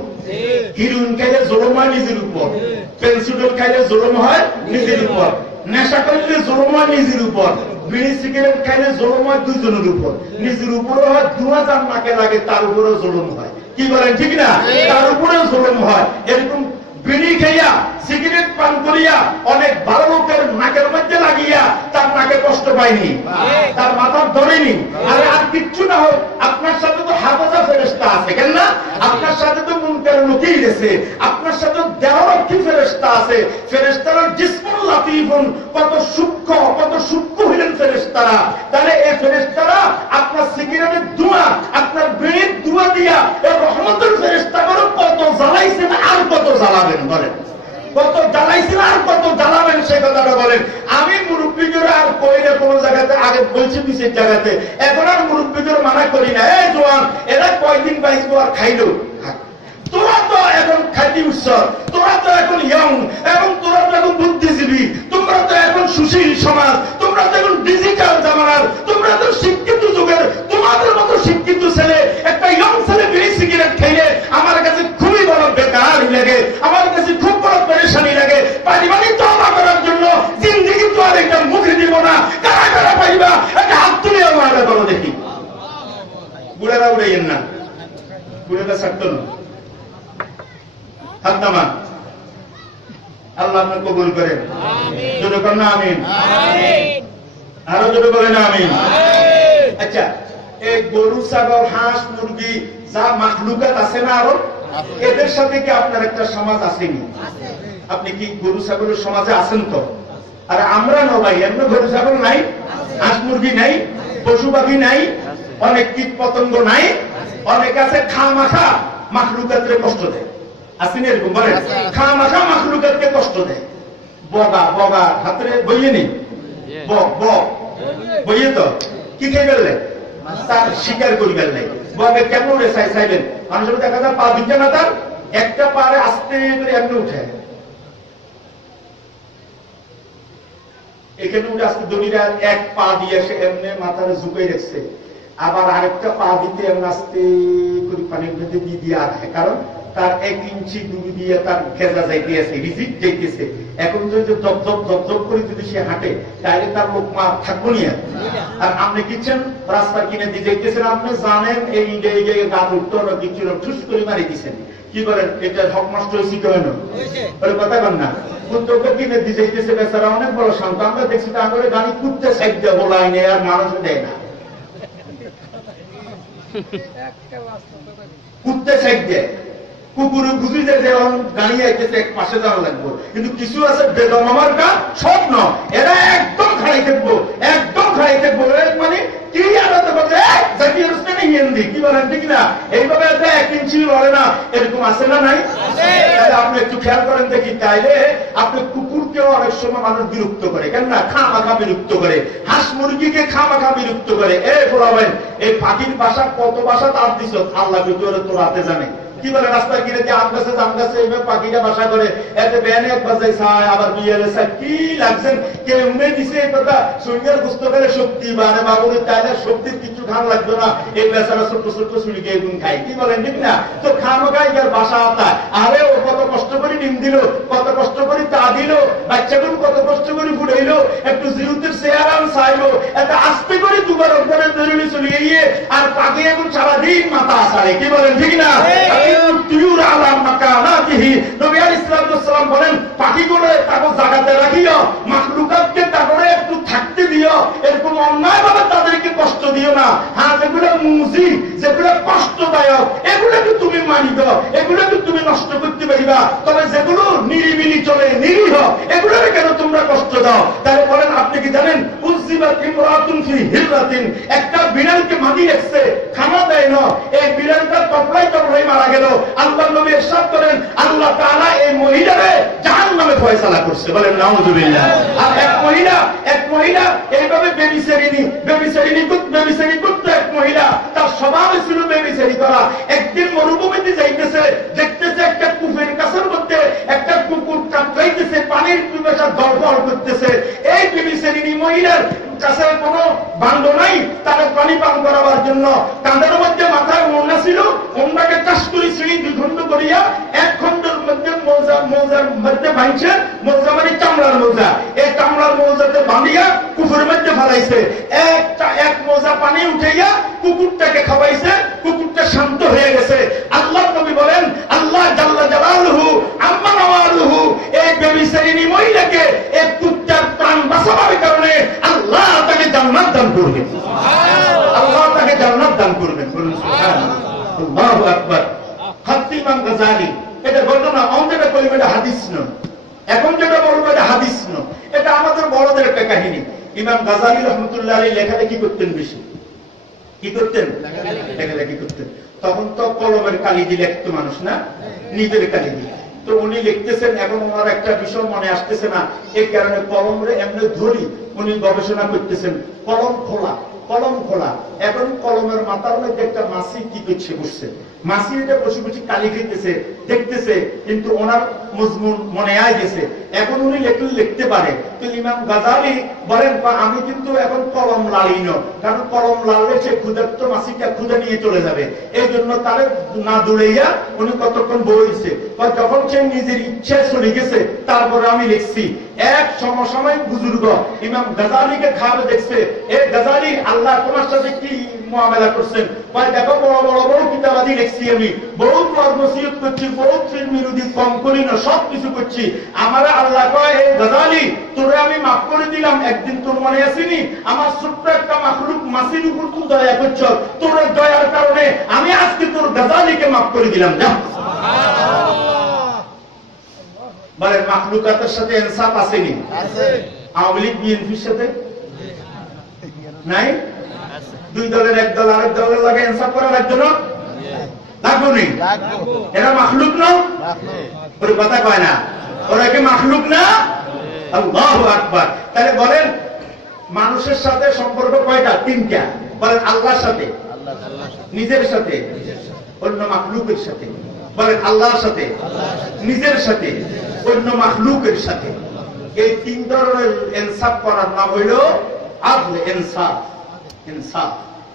হিরোইন খাইলে জুলুম হয় নিজের উপর, পেনসিডল খাইলে জুলুম হয় নিজের উপর, নেশা করলে জুলুম হয় নিজের উপর, বিড়ি সিগারেট খাইলে জুলুম হয় দুইজনের উপর, নিজের উপরও হয়, 2000 নাকে লাগে তার উপরেও জুলুম হয়। কি বলেন? ঠিক না? তার উপরেও জুলুম হয়। এরকম বিড়ি খাইয়া, সিগারেট পান করিয়া অনেক ভালো লোকের নাকের মধ্যে লাগিয়া তার নাকে কষ্ট পায়নি, তার মাথার ধরেনি। আরে আর কিচ্ছু না হোক, আপনার সাথে তো হাফেজা ফেরেশতা আছে, কেন না? আপনার সাথে তো মুনকার নকির আছে, আপনার সাথে দেহরক্ষী ফেরেশতা আছে। ফেরেশতারা জিসমুল লাতীফুন, কত সূক্ষ্ম, কত সূক্ষ্ম হইলেন ফেরেশতারা। তাহলে এই ফেরেশতারা আপনার সিগারেটের ধোঁয়া, আপনার বিড়ির ধোঁয়া দিয়া এই রহমতের ফেরেশতাগুলো কত জ্বালাইছেন আর কত জ্বালাবেন বলেন? কত জ্বালাইছেন আর কত জ্বালাবেন সে কথাটা বলেন। আমি মুরব্বীদের আর কইলে কোন জায়গাতে, আগে বলছি বিশেষ জায়গাতে, এখন আর মুরব্বীদের মানা করি না। এই জোয়ান, এরা কয়দিন বাইসবো আর খাইলো, তোরা তো এখন খাইতে উৎসব, তোরা তো এখন ইয়ং, এবং তোরা তো এখন বুদ্ধিজীবী, তোমরা তো এখন সুশীল সমাজ, তোমরা তো এখন ডিজিটাল জামানার, তোমরা তো শিক্ষিত যুগের। তোমাদের মতো শিক্ষিত ছেলে, একটা ইয়ং ছেলে বিড়ি সিগারেট খাইলে আমার কাছে খুবই বড় বেকারই লাগে, আমার কাছে খুব বড় পেরেশানি লাগে। পারিবারিক তওবা করার জন্য জিন্দেগি তো আর একটা মুখে দিব না। কারা কারা পাইবা একটা হাত তুলে আমার বলো দেখি। বুড়ারা উড়াইয়েন না, বুড়াটা ছাড়তো না। হাত নামান। আল্লাহ আপনার কবুল করেন। জোরে কর না আমিন। আরো জোরে বলেন আমিন। আচ্ছা, এই গরু, ছাগল, হাঁস, মুরগি যা মাখলুকাত আছে না আরো, এদের সাথে কি আপনার একটা সমাজ আসেনি? আপনি কি গরু ছাগলের সমাজে আছেন তো? আর আমরা না ভাই, এমনি গরু ছাগল নাই, হাঁস মুরগি নাই, পশু পাখি নাই, অনেক কীট পতঙ্গ নাই, অনেক আছে খামাখা মাখলুকাতরে কষ্ট দেয়। আসেনি এরকম? বলেন, খামাখা মাখলুকাতকে কষ্ট দেয়। বগা, বগা হাতে বইয়ে নেই, বক বক বইয়ে তো কি খেয়ে ফেললে, তার শিকার করি ফেললে। বগে কেমন উঠে চাইবেন? মানুষের দেখা যায় পা দুইটা না, তার একটা পারে আস্তে করে এমনি উঠে, এখানে উঠে আস্তে দড়িরা এক পা দিয়ে সে এমনি মাথার ঝুঁকে রাখছে, আবার আরেকটা পা দিতে এমনি আস্তে করে পানির মধ্যে দিয়ে দিয়ে আসে, কারণ তার 1 ইঞ্চি ডুবি দিয়ে তার খেজা যাইতেছে, রিজিক যাইতেছে। এখন যদি দপদপ দপদপ করে যদি সে হাঁটে, তাহলে তার লোক মা থাকবো নি। আর আপনি কিচ্ছেন রাস্তার কিনে দিয়ে যাইতেছেন, আপনি জানেন এই জায়গায় গান উঠতো না, কিছু ঠুস করে মারি দিচ্ছেন। কি বলেন, এটা হক নষ্ট হয়েছে কেন? কথা বল না। কুত্তকে কিনে দিয়ে যাইতেছে, বেচারা অনেক বড় শান্ত। আমরা দেখছি তা করে গাড়ি কুত্তে সাইড দিয়ে বলাই নেই, আর মানুষ দেয় না, কুত্তে সাইড দেয়। কুকুরে বুঝি যে গাড়ি আইতেছে, এক পাশে যাওয়া লাগবো। কিন্তু কিছু আছে বেদম আমার গা স্বপ্ন, এরা একদম খাড়াই থাকবো, একদম খাড়াই থাকবো। মানে কি আলাদা করছে হিন্দি, কি বলেন? ঠিক না? এইভাবে 1 ইঞ্চি লড়ে না, এরকম আছে না নাই? তাহলে আপনি একটু খেয়াল করেন দেখি। তাইলে আপনি কুকুরকেও অনেক সময় মানুষ বিরক্ত করে, কেন না? খামাখা বিরক্ত করে। হাঁস মুরগিকে খামাখা বিরক্ত করে। এই বলাবেন, এই পাখির বাসা কত বাসা তার দিছ, আল্লাহ ভিতরে তো রাতে জানে। কি বলে রাস্তায় কিনে দিয়ে আম গাছে এইভাবে পাখিটা বাসা করে এতে ব্যানে এক বাজায় ছায় আবার বিয়েলে ছায় কি লাগছেন কে উমে দিছে এই কথা শরীরের গুস্ত করে শক্তি বাড়ে বাবুদের চাইলে শক্তির কিছু খান লাগবে না এই বেচারা ছোট্ট ছোট্ট ছুরিকে এগুন খাই কি বলেন ঠিক না তো খামো খাই আর বাসা আতা আরে ও কত কষ্ট করে ডিম দিল কত কষ্ট করে তা দিল বাচ্চাগুলো কত কষ্ট করে ফুটাইলো একটু জিরুতের চেয়ারাম চাইলো এত আস্তে করে দুবার উপরে ধরে চলে গিয়ে আর পাখি এখন সারাদিন মাথা আসারে কি বলেন ঠিক না বলেন পাখিগুলো তাকে জাগাতে রাখিও মাখলুকাতকে তারপরে একটু থাকতে দিও এরকম অন্যায় ভাবে তাদেরকে কষ্ট দিও না হ্যাঁ যেগুলো মুজি যেগুলো কষ্টদায়ক এগুলোকে তুমি মানিব এগুলোকে তুমি নষ্ট করতে পারিবা তবে যেগুলো নিরিবিলি চলে নিরীহ এগুলোকে কেন তোমরা কষ্ট দাও তাহলে বলেন আপনি কি জানেন একটা বিড়ালকে মাটি রেখেছে খানা দেয় না এই বিড়ালটা টপলাই মারা গেল আল্লাহ নবী ইরশাদ করেন আল্লাহ তাআলা এই মহিলাকে জাহান্নামে ফয়সালা করছে বলেন নাউযুবিল্লাহ আর এক মহিলা এইভাবে বেবিচারিনি করতে এক মহিলা তার স্বভাব ছিল বেবিচারি করা একদিন মরুভূমিতে যাইতেছে দেখতেছে একটা কূপের কাছের মধ্যে একটা কুকুর কাটাইতেছে পানির পিপাসা দরদর করতেছে এই বেবিচারিনি মহিলার কাছে কোনো বান্ধ নাই তাকে পানি পান করাবার জন্য কাঁধের মধ্যে মাথায় ওড়না ছিল ওড়নাকে চাষ করে সিঁড়ি 2 খণ্ড করিয়া 1 খণ্ডের মধ্যে মৌজার মধ্যে বাঁধছে মৌজা মানে চামড়ার মৌজা এই চামড়ার মৌজাতে বাঁধিয়া কুকুরের মধ্যে ফেলাইছে এক মৌজা পানি উঠাইয়া কুকুরটাকে খাওয়াইছে কুকুরটা শান্ত হয়ে গেছে আল্লাহ নবী বলেন আল্লাহ জাল্লা জালালুহু আম্মা নাওয়ালুহু এই বেবিচারিনী মহিলাকে এক কুত্তার প্রাণ বাঁচাবার কারণে আল্লাহ তাকে জান্নাত দান করবেন আল্লাহ তাকে জান্নাত দান করবেন বলুন সুবহানাল্লাহ আল্লাহু আকবার হাত্তি ইমাম গাযালি এটা ঘটনা আমাদের কইবে এটা হাদিস নয় এখন যেটা বলবো এটা হাদিস নয় এটা আমাদের বড়দের একটা কাহিনী ইমাম গাযালি রাহমাতুল্লাহ আলাইহি লেখালেখি করতেন বেশি কি করতেন লেখালেখি করতেন তখন তো কলমের কালি দিয়ে লিখতো মানুষ না নিজের কালি দিয়ে তো উনি লিখতেছেন এখন ওনার একটা বিষয় মনে আসতেছে না এই কারণে কলমরে এমনি ধরি উনি গবেষণা করতেছেন কলম খোলা এখন কলমের মাথার মধ্যে একটা মাছি কি করছে বসছে মাছি এটা বসে বসে কালি খেতেছে দেখতেছে কিন্তু ওনার মজমুন মনে আয় গেছে এখন উনি লিখতে পারে তো ইমাম গাযালি বলেন আমি কিন্তু এখন কলম লাড়ি না কারণ কলম লাড়লে সে ক্ষুধার্ত মাছিটা ক্ষুধা নিয়ে চলে যাবে এই জন্য তারে না দৌড়াইয়া উনি কতক্ষণ বইছে যখন সে নিজের ইচ্ছায় চলে গেছে তারপরে আমি লিখছি এক সমসাময়িক বুজুর্গ ইমাম গাযালিকে খাবে দেখছে এ গাযালি আল্লাহ তোমার সাথে কি মুআমালা করছেন দেখো বড় কিতাবাদি লিখছি আমি বহুত নসিহত করছি বহুত বিরোধী কম করি না সব কিছু করছি আমারে আল্লাহ কয় হে গাযালি তোরে আমি মাফ করে দিলাম একদিন তোর মনে আসেনি আমার ছোট্ট একটা মাখলুক মাছির উপর তুই দয়া করছ তোর দয়ার কারণে আমি আজকে তোর গাযালিকে মাফ করে দিলাম যা বলে মাখলুকাতের সাথে ইনসাফ আসেনি আওয়ামী লীগ বিএনপির সাথে নাই দুই দলের এক দল আরেক দলের লাগে ইনসাফ করা লাগবে না লাগবে নি এরা মাখলুক না ওর কথা কয় না ওরা কি মাখলুক না আল্লাহু আকবার তাহলে বলেন মানুষের সাথে সম্পর্ক কয়টা 3টা বলেন আল্লাহর সাথে নিজের সাথে অন্য মাখলুকের সাথে বলেন আল্লাহর সাথে নিজের সাথে অন্য মাখলুকের সাথে এই 3 ধরনের ইনসাফ করার নাম হইল আদল ইনসাফ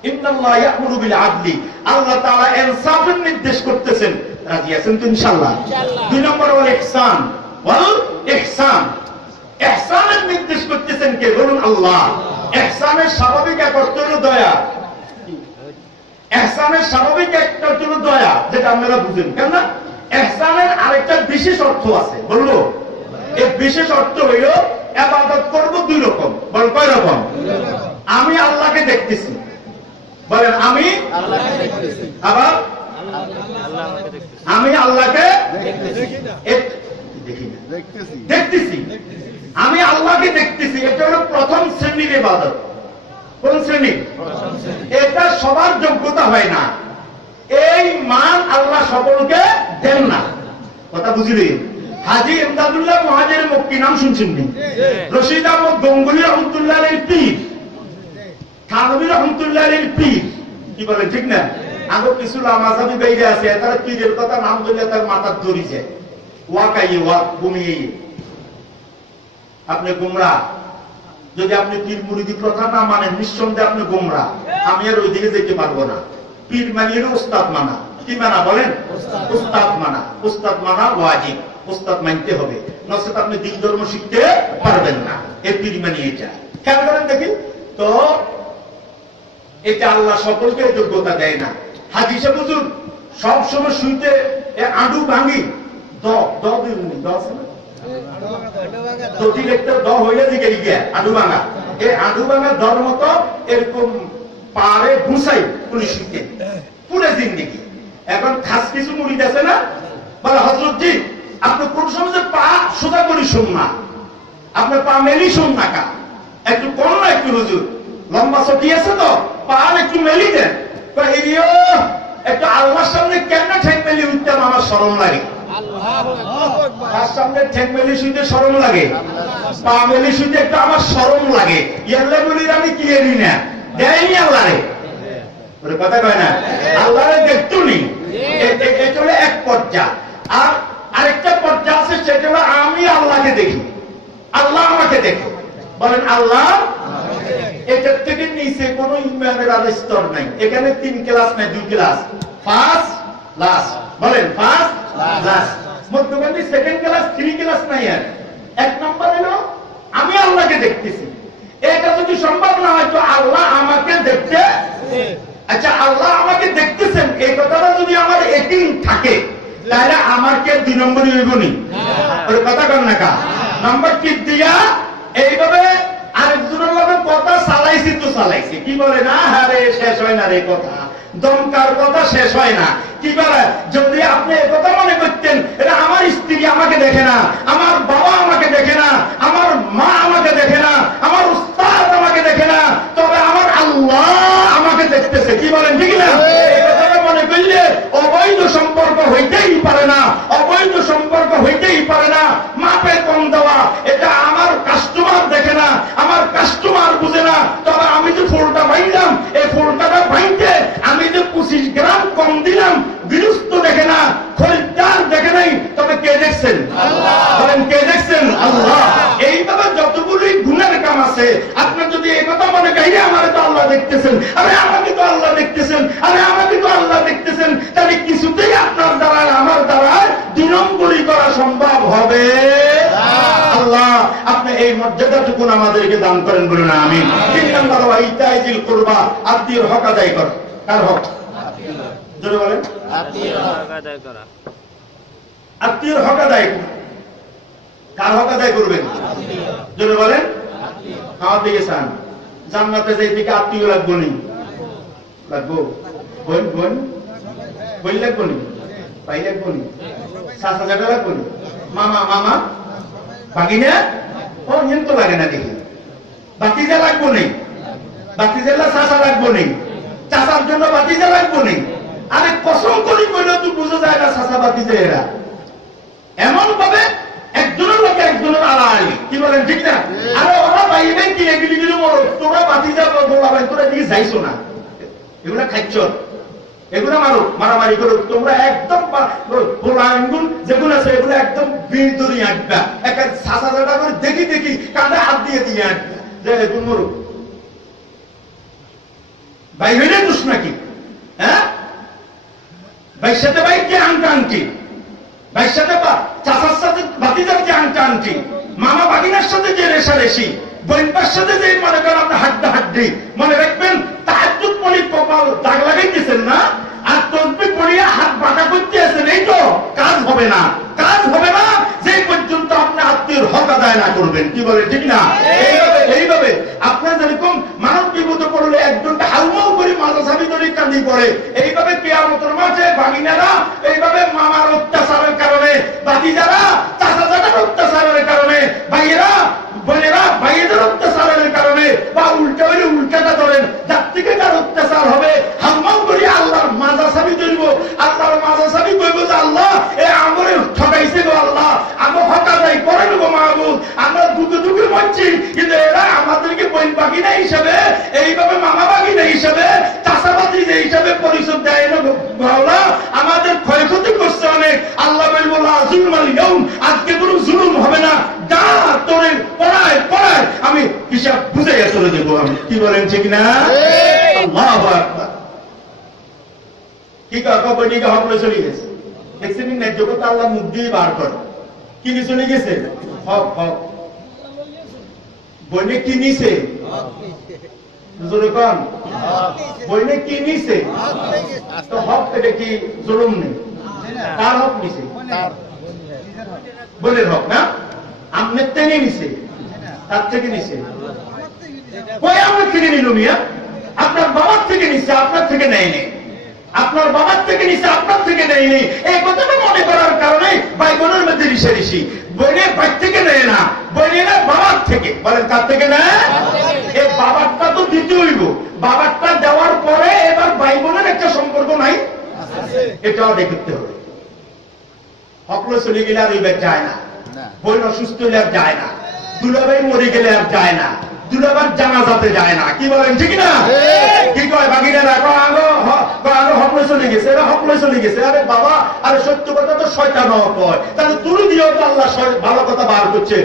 ইন্নাল্লাহ ইয়া'মুরু বিল আদলি আল্লাহ তাআলা ইনসাফের নির্দেশ করতেছেন রাজি আছেন তো ইনশাআল্লাহ 2 নম্বর হলো ইহসান ইহসানের নির্দেশ করতেছেন কে বলুন আল্লাহ ইহসানের স্বাভাবিক এক অর্থ হলো দয়া ইহসানের স্বাভাবিক একটা অর্থ হলো দয়া যেটা আপনারা বুঝেন কেন না ইহসানের আরেকটা বিশেষ অর্থ আছে বললো এই বিশেষ অর্থ হইল ইবাদত করব 2 রকম বল কয় রকম আমি আল্লাহকে দেখতেছি বলেন আমি আল্লাহকে দেখতেছি আবার আমি আল্লাহকে দেখতেছি আমি আল্লাহকে দেখতেছি এটা হলো প্রথম শ্রেণীর ইবাদত কোন শ্রেণী এটা সবার যোগ্যতা হয় না এই মান আল্লাহ সকলকে দেন না কথা বুঝলি হাজী ইমদাদুল্লাহ মুহাজির মক্কি নাম শুনছেন নি রশিদ আহমদ গঙ্গুলি রহমতুল্লাহ আলাইহির পীর থানভী রহমতুল্লাহ আলাইহির পীর কি বলেন ঠিক না আগে কিছু লামাজাবি বাইরে আছে, তারা পীরের কথা নাম ধরলে তার মাথার দড়ি যায়, ওয়াকাইয়ে ওয়াক ঘুমিয়ে। আপনি গুমরা। যদি আপনি পীর মুরিদি প্রথা না মানেন, নিঃসন্দেহে আপনি গুমরা। আমি আর ওই দিকে যেতে পারবো না। পীর মানিয়ে ওস্তাদ মানা। কি মানা বলেন? উস্তাদ মানা। উস্তাদ মানা ওয়াজিব, উস্তাদ মানতে হবে, নচেত আপনি দিন ধর্ম শিখতে পারবেন না। এ পীর মানিয়ে এটা খেয়াল করেন দেখি তো। এটা আল্লাহ সকলকে যোগ্যতা দেয় না। হাজী সাহেব হুজুর সবসময় শুইতে আডু ভাঙি আডু ভাঙা, এই আডু ভাঙা ধর্ম তো এরকম পারে ঘুষাই পুলিশ শুইতে পুরে জিন্দিগি। এখন খাস কিছু মুড়িদ আছে না, বলে হযরতজি আপনি কোন সময় যে পা সোজা করি শুন না, আপনার পা মেলি শুন না, কা একটু কোন না একটু হুজুর লম্বা ছটি আছে তো পা একটু মেলি দেন। একটু আল্লাহর সামনে কেন ঠেক মেলি উঠতাম, আমার শরম লাগে। তার সামনে ঠেক মেলি শুইতে শরম লাগে, পা মেলি শুইতে একটু আমার শরম লাগে। ইয়াল্লা বলির আমি কি এরি না দেয়নি আল্লাহরে, কথা কয় না আল্লাহরে দেখতো নি। এটা হলো এক পর্যায়। আর আরেকটা পর্যায় আছে, সেটা হলো আমি আল্লাহকে দেখি, আল্লাহ আমাকে দেখে। বলেন আল্লাহ। এটার থেকে নিচে কোন ইমানের আর স্তর নাই। এখানে 3 ক্লাস নাই, 2 ক্লাস, ফার্স্ট লাস্ট। বলেন ফার্স্ট লাস্ট, মধ্যখানে সেকেন্ড ক্লাস, 3 ক্লাস নাই। আর 1 নম্বর হলো আমি আল্লাহকে দেখতেছি। এটা যদি সম্ভব না হয় তো আল্লাহ আমাকে দেখতে। আচ্ছা আল্লাহ আমাকে দেখতেছেন, এই কথাটা যদি আমার একিন থাকে, তাহলে আমার কে 2 নম্বরই হইব নি? কথা কর না কা নাম্বার টিপ দিয়া এইভাবে আরেকজনের লগে কথা চালাইছি তো চালাইছি। কি বলে না, আরে শেষ হয় না রে কথা, দমকার কথা শেষ হয় না। কি বলে, যদি আপনি কথা মনে করতেন এটা আমার স্ত্রী আমাকে দেখে না, আমার বাবা আমাকে দেখে না, আমার মা আমাকে দেখে না, আমার উস্তাদ আমাকে দেখে না, তবে আমার আল্লাহ আমাকে দেখতেছে। কি বলেন ঠিক না? মনে করলে অবৈধ সম্পর্ক হইতেই পারে না, অবৈধ সম্পর্ক হইতেই পারে না। মাপে কম দেওয়া, এটা আমার কাস্টমার দেখে না, আমার কাস্টমার বুঝে না। তবে আমি যে ফুলটা বাইলাম, এই ফুলটাটা বাইতে আমি যে 25 গ্রাম কম দিলাম, বিরুস্ত দেখে না, খরিদ্দার দেখে নাই, তবে কে দেখছেন? বলেন কে দেখছেন? আল্লাহ। এইভাবে যতগুলি গুণের কাম আছে, আপনার যদি এই কথা মনে করি আমার তো আল্লাহ দেখতেছেন, আরে আমাকে তো আল্লাহ দেখতেছেন, আরে আমাকে তো আল্লাহ দেখতেছেন, তাহলে কিছুতেই আপনার দ্বারা আমার দ্বারা 2 নম্বরই করা সম্ভব হবে। আল্লাহ আপনি এই মর্যাদাটুকু আমাদেরকে দান করেন, বলুন আমিন। 3 নম্বর ওয়াইতাইজিল কুরবা, আত্মীয়র হক আদায় করা। কার হক? জোরে বলেন। আত্মীয়র হক আদায় করা। আত্মীয়র হক আদায় করা। কার হক আদায় করবেন? জোরে বলেন। আমার দিকে চান, জান্নাতে যাইতে কি আত্মীয় লাগবো নি? লাগবো। বোন বোন বোন লাগবো নি? ভাই লাগবো নি? চাচা চাচা লাগবো নি? মামা মামা ভাগিনা? ও এন তো লাগে না দেখি। বাতিজা লাগবো নেই? বাতিজা চাচা লাগবো নেই? চাচার জন্য বাতিজা লাগবো নেই? আরে কসম করি কইলেও তো বোঝা যায় না চাচা বাতিজা এরা। এমন ভাবে একজনের লোক একজনের আড়াআড়ি। কি বলেন ঠিক না? আরে ওরা বাইবে কি এগুলি গিয়ে মরো, তোরা বাতিজা বলা ভাই তোরা দিকে যাইছো না, এগুলা খাইছ, এগুলো মারো, মারামারি করো। তোমরা একদম আঙ্গুল যেগুলো আছে এগুলো একদম বিড়দরি আঁকবা, একটা সাসা জাটা করে দেখি দেখি কাঁধে হাত দিয়ে দিয়ে আঁকবা, যে এগুলো মরো। ভাই হইলে দুষ নাকি? হ্যাঁ ভাইয়ের সাথে ভাই কে আংটা আংটি, ভাইয়ের সাথে চাচার সাথে ভাতিজার যে আংটা আংটি, মামা ভাগিনার সাথে যে রেশারেশি, বোনটার সাথে যে মনে করেন আপনার হাড্ডা হাড্ডি, মনে রাখবেন তাহাজ্জুদ পড়ি কপাল দাগ লাগাইতেছেন না, আর তসবিহ পড়িয়া হাত বাঁকা করতে আছেন, এই তো কাজ হবে না, কাজ হবে না যে পর্যন্ত আপনি আত্মীয়র হক আদায় না করবেন। কি বলে ঠিক না? এইভাবে আপনার যেরকম মানব বিপদে পড়লে একজনটা হাউমাউ করে মাথা ছাবি ধরে কান্দি পড়ে, এইভাবে কিয়ামতের মাঠে ভাগিনারা এইভাবে মামার অত্যাচারের কারণে, ভাতিজারা চাচা চাচার অত্যাচারের কারণে, ভাইয়েরা বোনেরা ভাইয়েদের অত্যাচারের কারণে, বা উল্টা হইলে উল্টাটা ধরেন, যার থেকে তার অত্যাচার হবে হাউমাউ করে আল্লাহর মাজা ছাবি ধরব, আল্লাহর মাজা ছাবি কইব যে আল্লাহ এ আমরে ঠকাইছে গো, আল্লাহ আমার হক আদায় করেন গো মাহবুব, আমরা দুঃখে দুঃখে মরছি, কিন্তু এরা আমাদেরকে বোন বাগিনা হিসেবে, এইভাবে মামা বাগিনা হিসেবে, চাচাবাতি হিসেবে পরিচয় দেয় না গো না? আল্লাহু আকবার। কি কাকা বনিকে হক লয়ে চলে গেছে, দেখছেন ন্যায্য কথা আল্লাহ মুখ দিয়ে বার করে। কি নিয়ে চলে গেছে? হক। হক বইনে কি নিছে? বইনে কি নিছে? তো হক এটা কি জুলুম নেই? কার হক নিছে? বোনের হক না? আপনার থেকে নিছে, তার থেকে নিছে। কই আমার থেকে নিল মিয়া? আপনার বাবার থেকে নিছে, আপনার থেকে নেয়নি। আপনার বাবার থেকে নিছে, আপনার থেকে নেয়নি। এই কথাটা মনে করার কারণে ভাই বোনের মধ্যে ঋষাঋষি। বোনের ভাই থেকে নেয় না, বোনেরা বাবার থেকে। বলেন কার থেকে নেয়? এই বাবারটা তো দিতে হইব। বাবারটা দেওয়ার পরে এবার ভাই বোনের একটা সম্পর্ক নাই, এটাও দেখতে হবে। হকলো চলে গেলে আর ওই ব্যাগ যায় না, বোন অসুস্থ হলে আর যায় না, দুলাভাই মরে গেলে আর যায় না, দুলাভার জানাজাতে যায় না। কি বলেন ঠিক না? কি কয় বাগিনারা? হকলে চলে গেছে, এরা হকলে চলে গেছে। আরে বাবা, আরে সত্য কথা তো শয়তান কয়, তাহলে তুলে দিও তো আল্লাহ ভালো কথা বার করছে।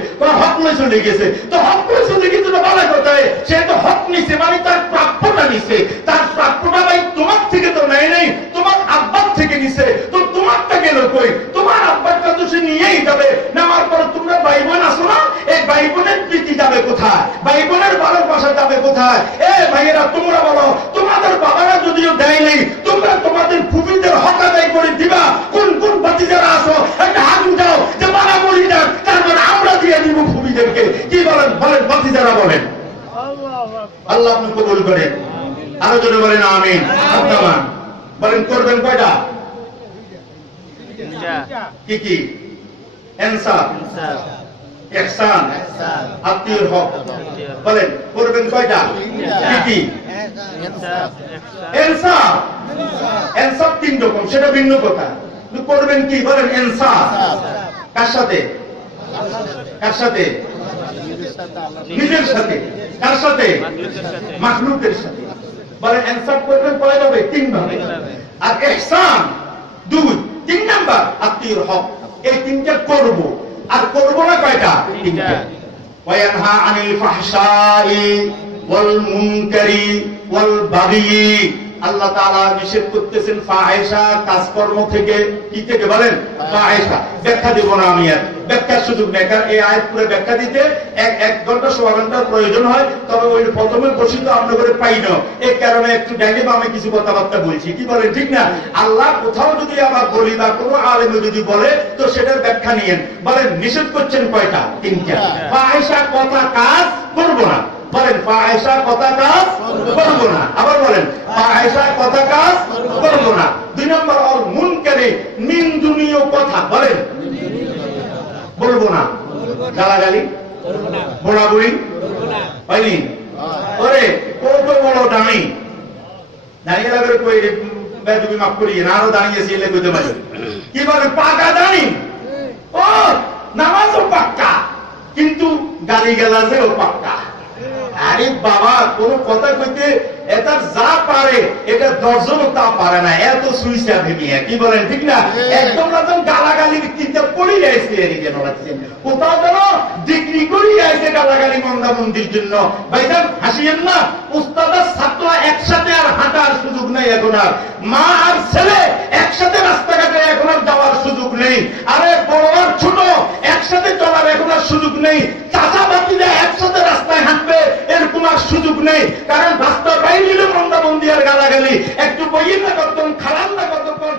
হকলে চলে গেছে, তো হকলে চলে গেছে তো ভালো কথায়, সে তো হক নিছে, মানে তার প্রাপ্যটা নিছে। তার প্রাপ্যটা ভাই তোমার থেকে তো নেয় নাই, তোমার আব্বার থেকে নিছে। তো তোমারটা গেল কই? তোমার আব্বারটা তো সে নিয়েই যাবে। নেওয়ার পরে তোমরা ভাই বোন আসো না, এই ভাই বোনের প্রীতি যাবে কোথায়? ভাই বোনের ভালোবাসা যাবে কোথায়? এ ভাইয়েরা তোমরা বলো, তোমাদের বাবারা যদিও দেয় নাই, তোমরা তোমাদের ফুফিদের হক আদায় করে দিবা। কোন কোন ভাতিজারা আসো একটা হাত উঠাও যে বাবা বলি যান, তারপর আমরা দিয়ে দিব ফুফিদেরকে। কি বলেন? বলেন ভাতিজারা বলেন। আল্লাহ আপনি কবুল করেন। আরো জোরে বলেন আমিন। আপনারা বলেন করবেন কয়টা? কি কি? ইনসাফ, ইহসান, আত্মীয়র হক। বলেন করবেন কয়টা? কি কি? ইনসাফ। ইনসাফ তিন রকম, সেটা ভিন্ন কথা। করবেন কি? বলেন ইনসাফ। কার সাথে? কার সাথে? নিজের সাথে। কার সাথে? মাখলুকের সাথে। বলেন ইনসাফ করবেন কয়ভাবে? তিন ভাবে। আর ইহসান দুই। তিন নাম্বার আত্মীয়র হক। এই তিনটা করব। আর করব না কয়টা? তিনটা। ওয়ায়ানহা আনিল ফাহশাই ওয়াল মুনকারি ওয়াল বাগি। আল্লাহ তাআলা নিষেধ করতেছেন ফাহিশা কাজকর্ম থেকে। কি থেকে? বলেন ফাহিশা। ব্যাখ্যা দেব না আমি, আর ব্যাখ্যার সুযোগ নেই, কারণ এই আয়াত পুরো ব্যাখ্যা দিতে এক ঘন্টা সোয়া ঘন্টার প্রয়োজন হয়। তবে ওই প্রথমে বসি তো আমরা করে পাই না, এই কারণে একটু ডাইনে বামে কিছু কথাবার্তা বলছি। কি বলেন ঠিক না? আল্লাহ কোথাও যদি আবার বলি বা কোনো আলেমে যদি বলে তো সেটার ব্যাখ্যা নিয়েন। বলেন নিষেধ করছেন কয়টা? তিনটা। ফাহিশা কথা কাজ করব না। বলেন ফাহিশা কথা কাজ করব না। আবার বলেন ফাহিশা কথা কাজ করব না। দুই নম্বর অল মুনকারি নিন্দনীয় কথা। বলেন বলবো না। গালাগালি, বড়াবড়ি হয়নি? ওরে কত বড় দামি দাঁড়িয়ে লাগবে কই তুমি মাফ করিয়ে না, আরো দাঁড়িয়েছি এলে কইতে পারি। কি বলে পাকা দাঁড়ি? ও নামাজও পাক্কা, কিন্তু গালি গালাজেও পাক্কা। আরে বাবা, কোন কথা কইতে এটা যা পারে এটা 10 জনও তা পারে না, এত সুইসা ভেমিয়া। কি বলেন ঠিক না? একদম রাজন গালাগালির কিতাব পড়ি যাইছে, এর যেন লাগছেন কোথাও যেন ডিগ্রি করি যাইছে গালাগালি মন্দামন্দির জন্য। ভাইজান হাসিয়েন না, উস্তাদের ছাত্র একসাথে আর হাঁটার সুযোগ নেই এখন, আর মা আর ছেলে একসাথে রাস্তাঘাটে এখন আর যাওয়ার সুযোগ নেই। আরে বড় আর ছোট একসাথে চলার এখন আর সুযোগ নেই। চাচা বাতিরা একসাথে রাস্তায় হাঁটবে এরকম আর সুযোগ নেই, কারণ রাস্তা বাইরে মন্দামন্দি আর গালাগালি। একটু বইয়ের না কতক্ষণ, খারাপ না কতক্ষণ।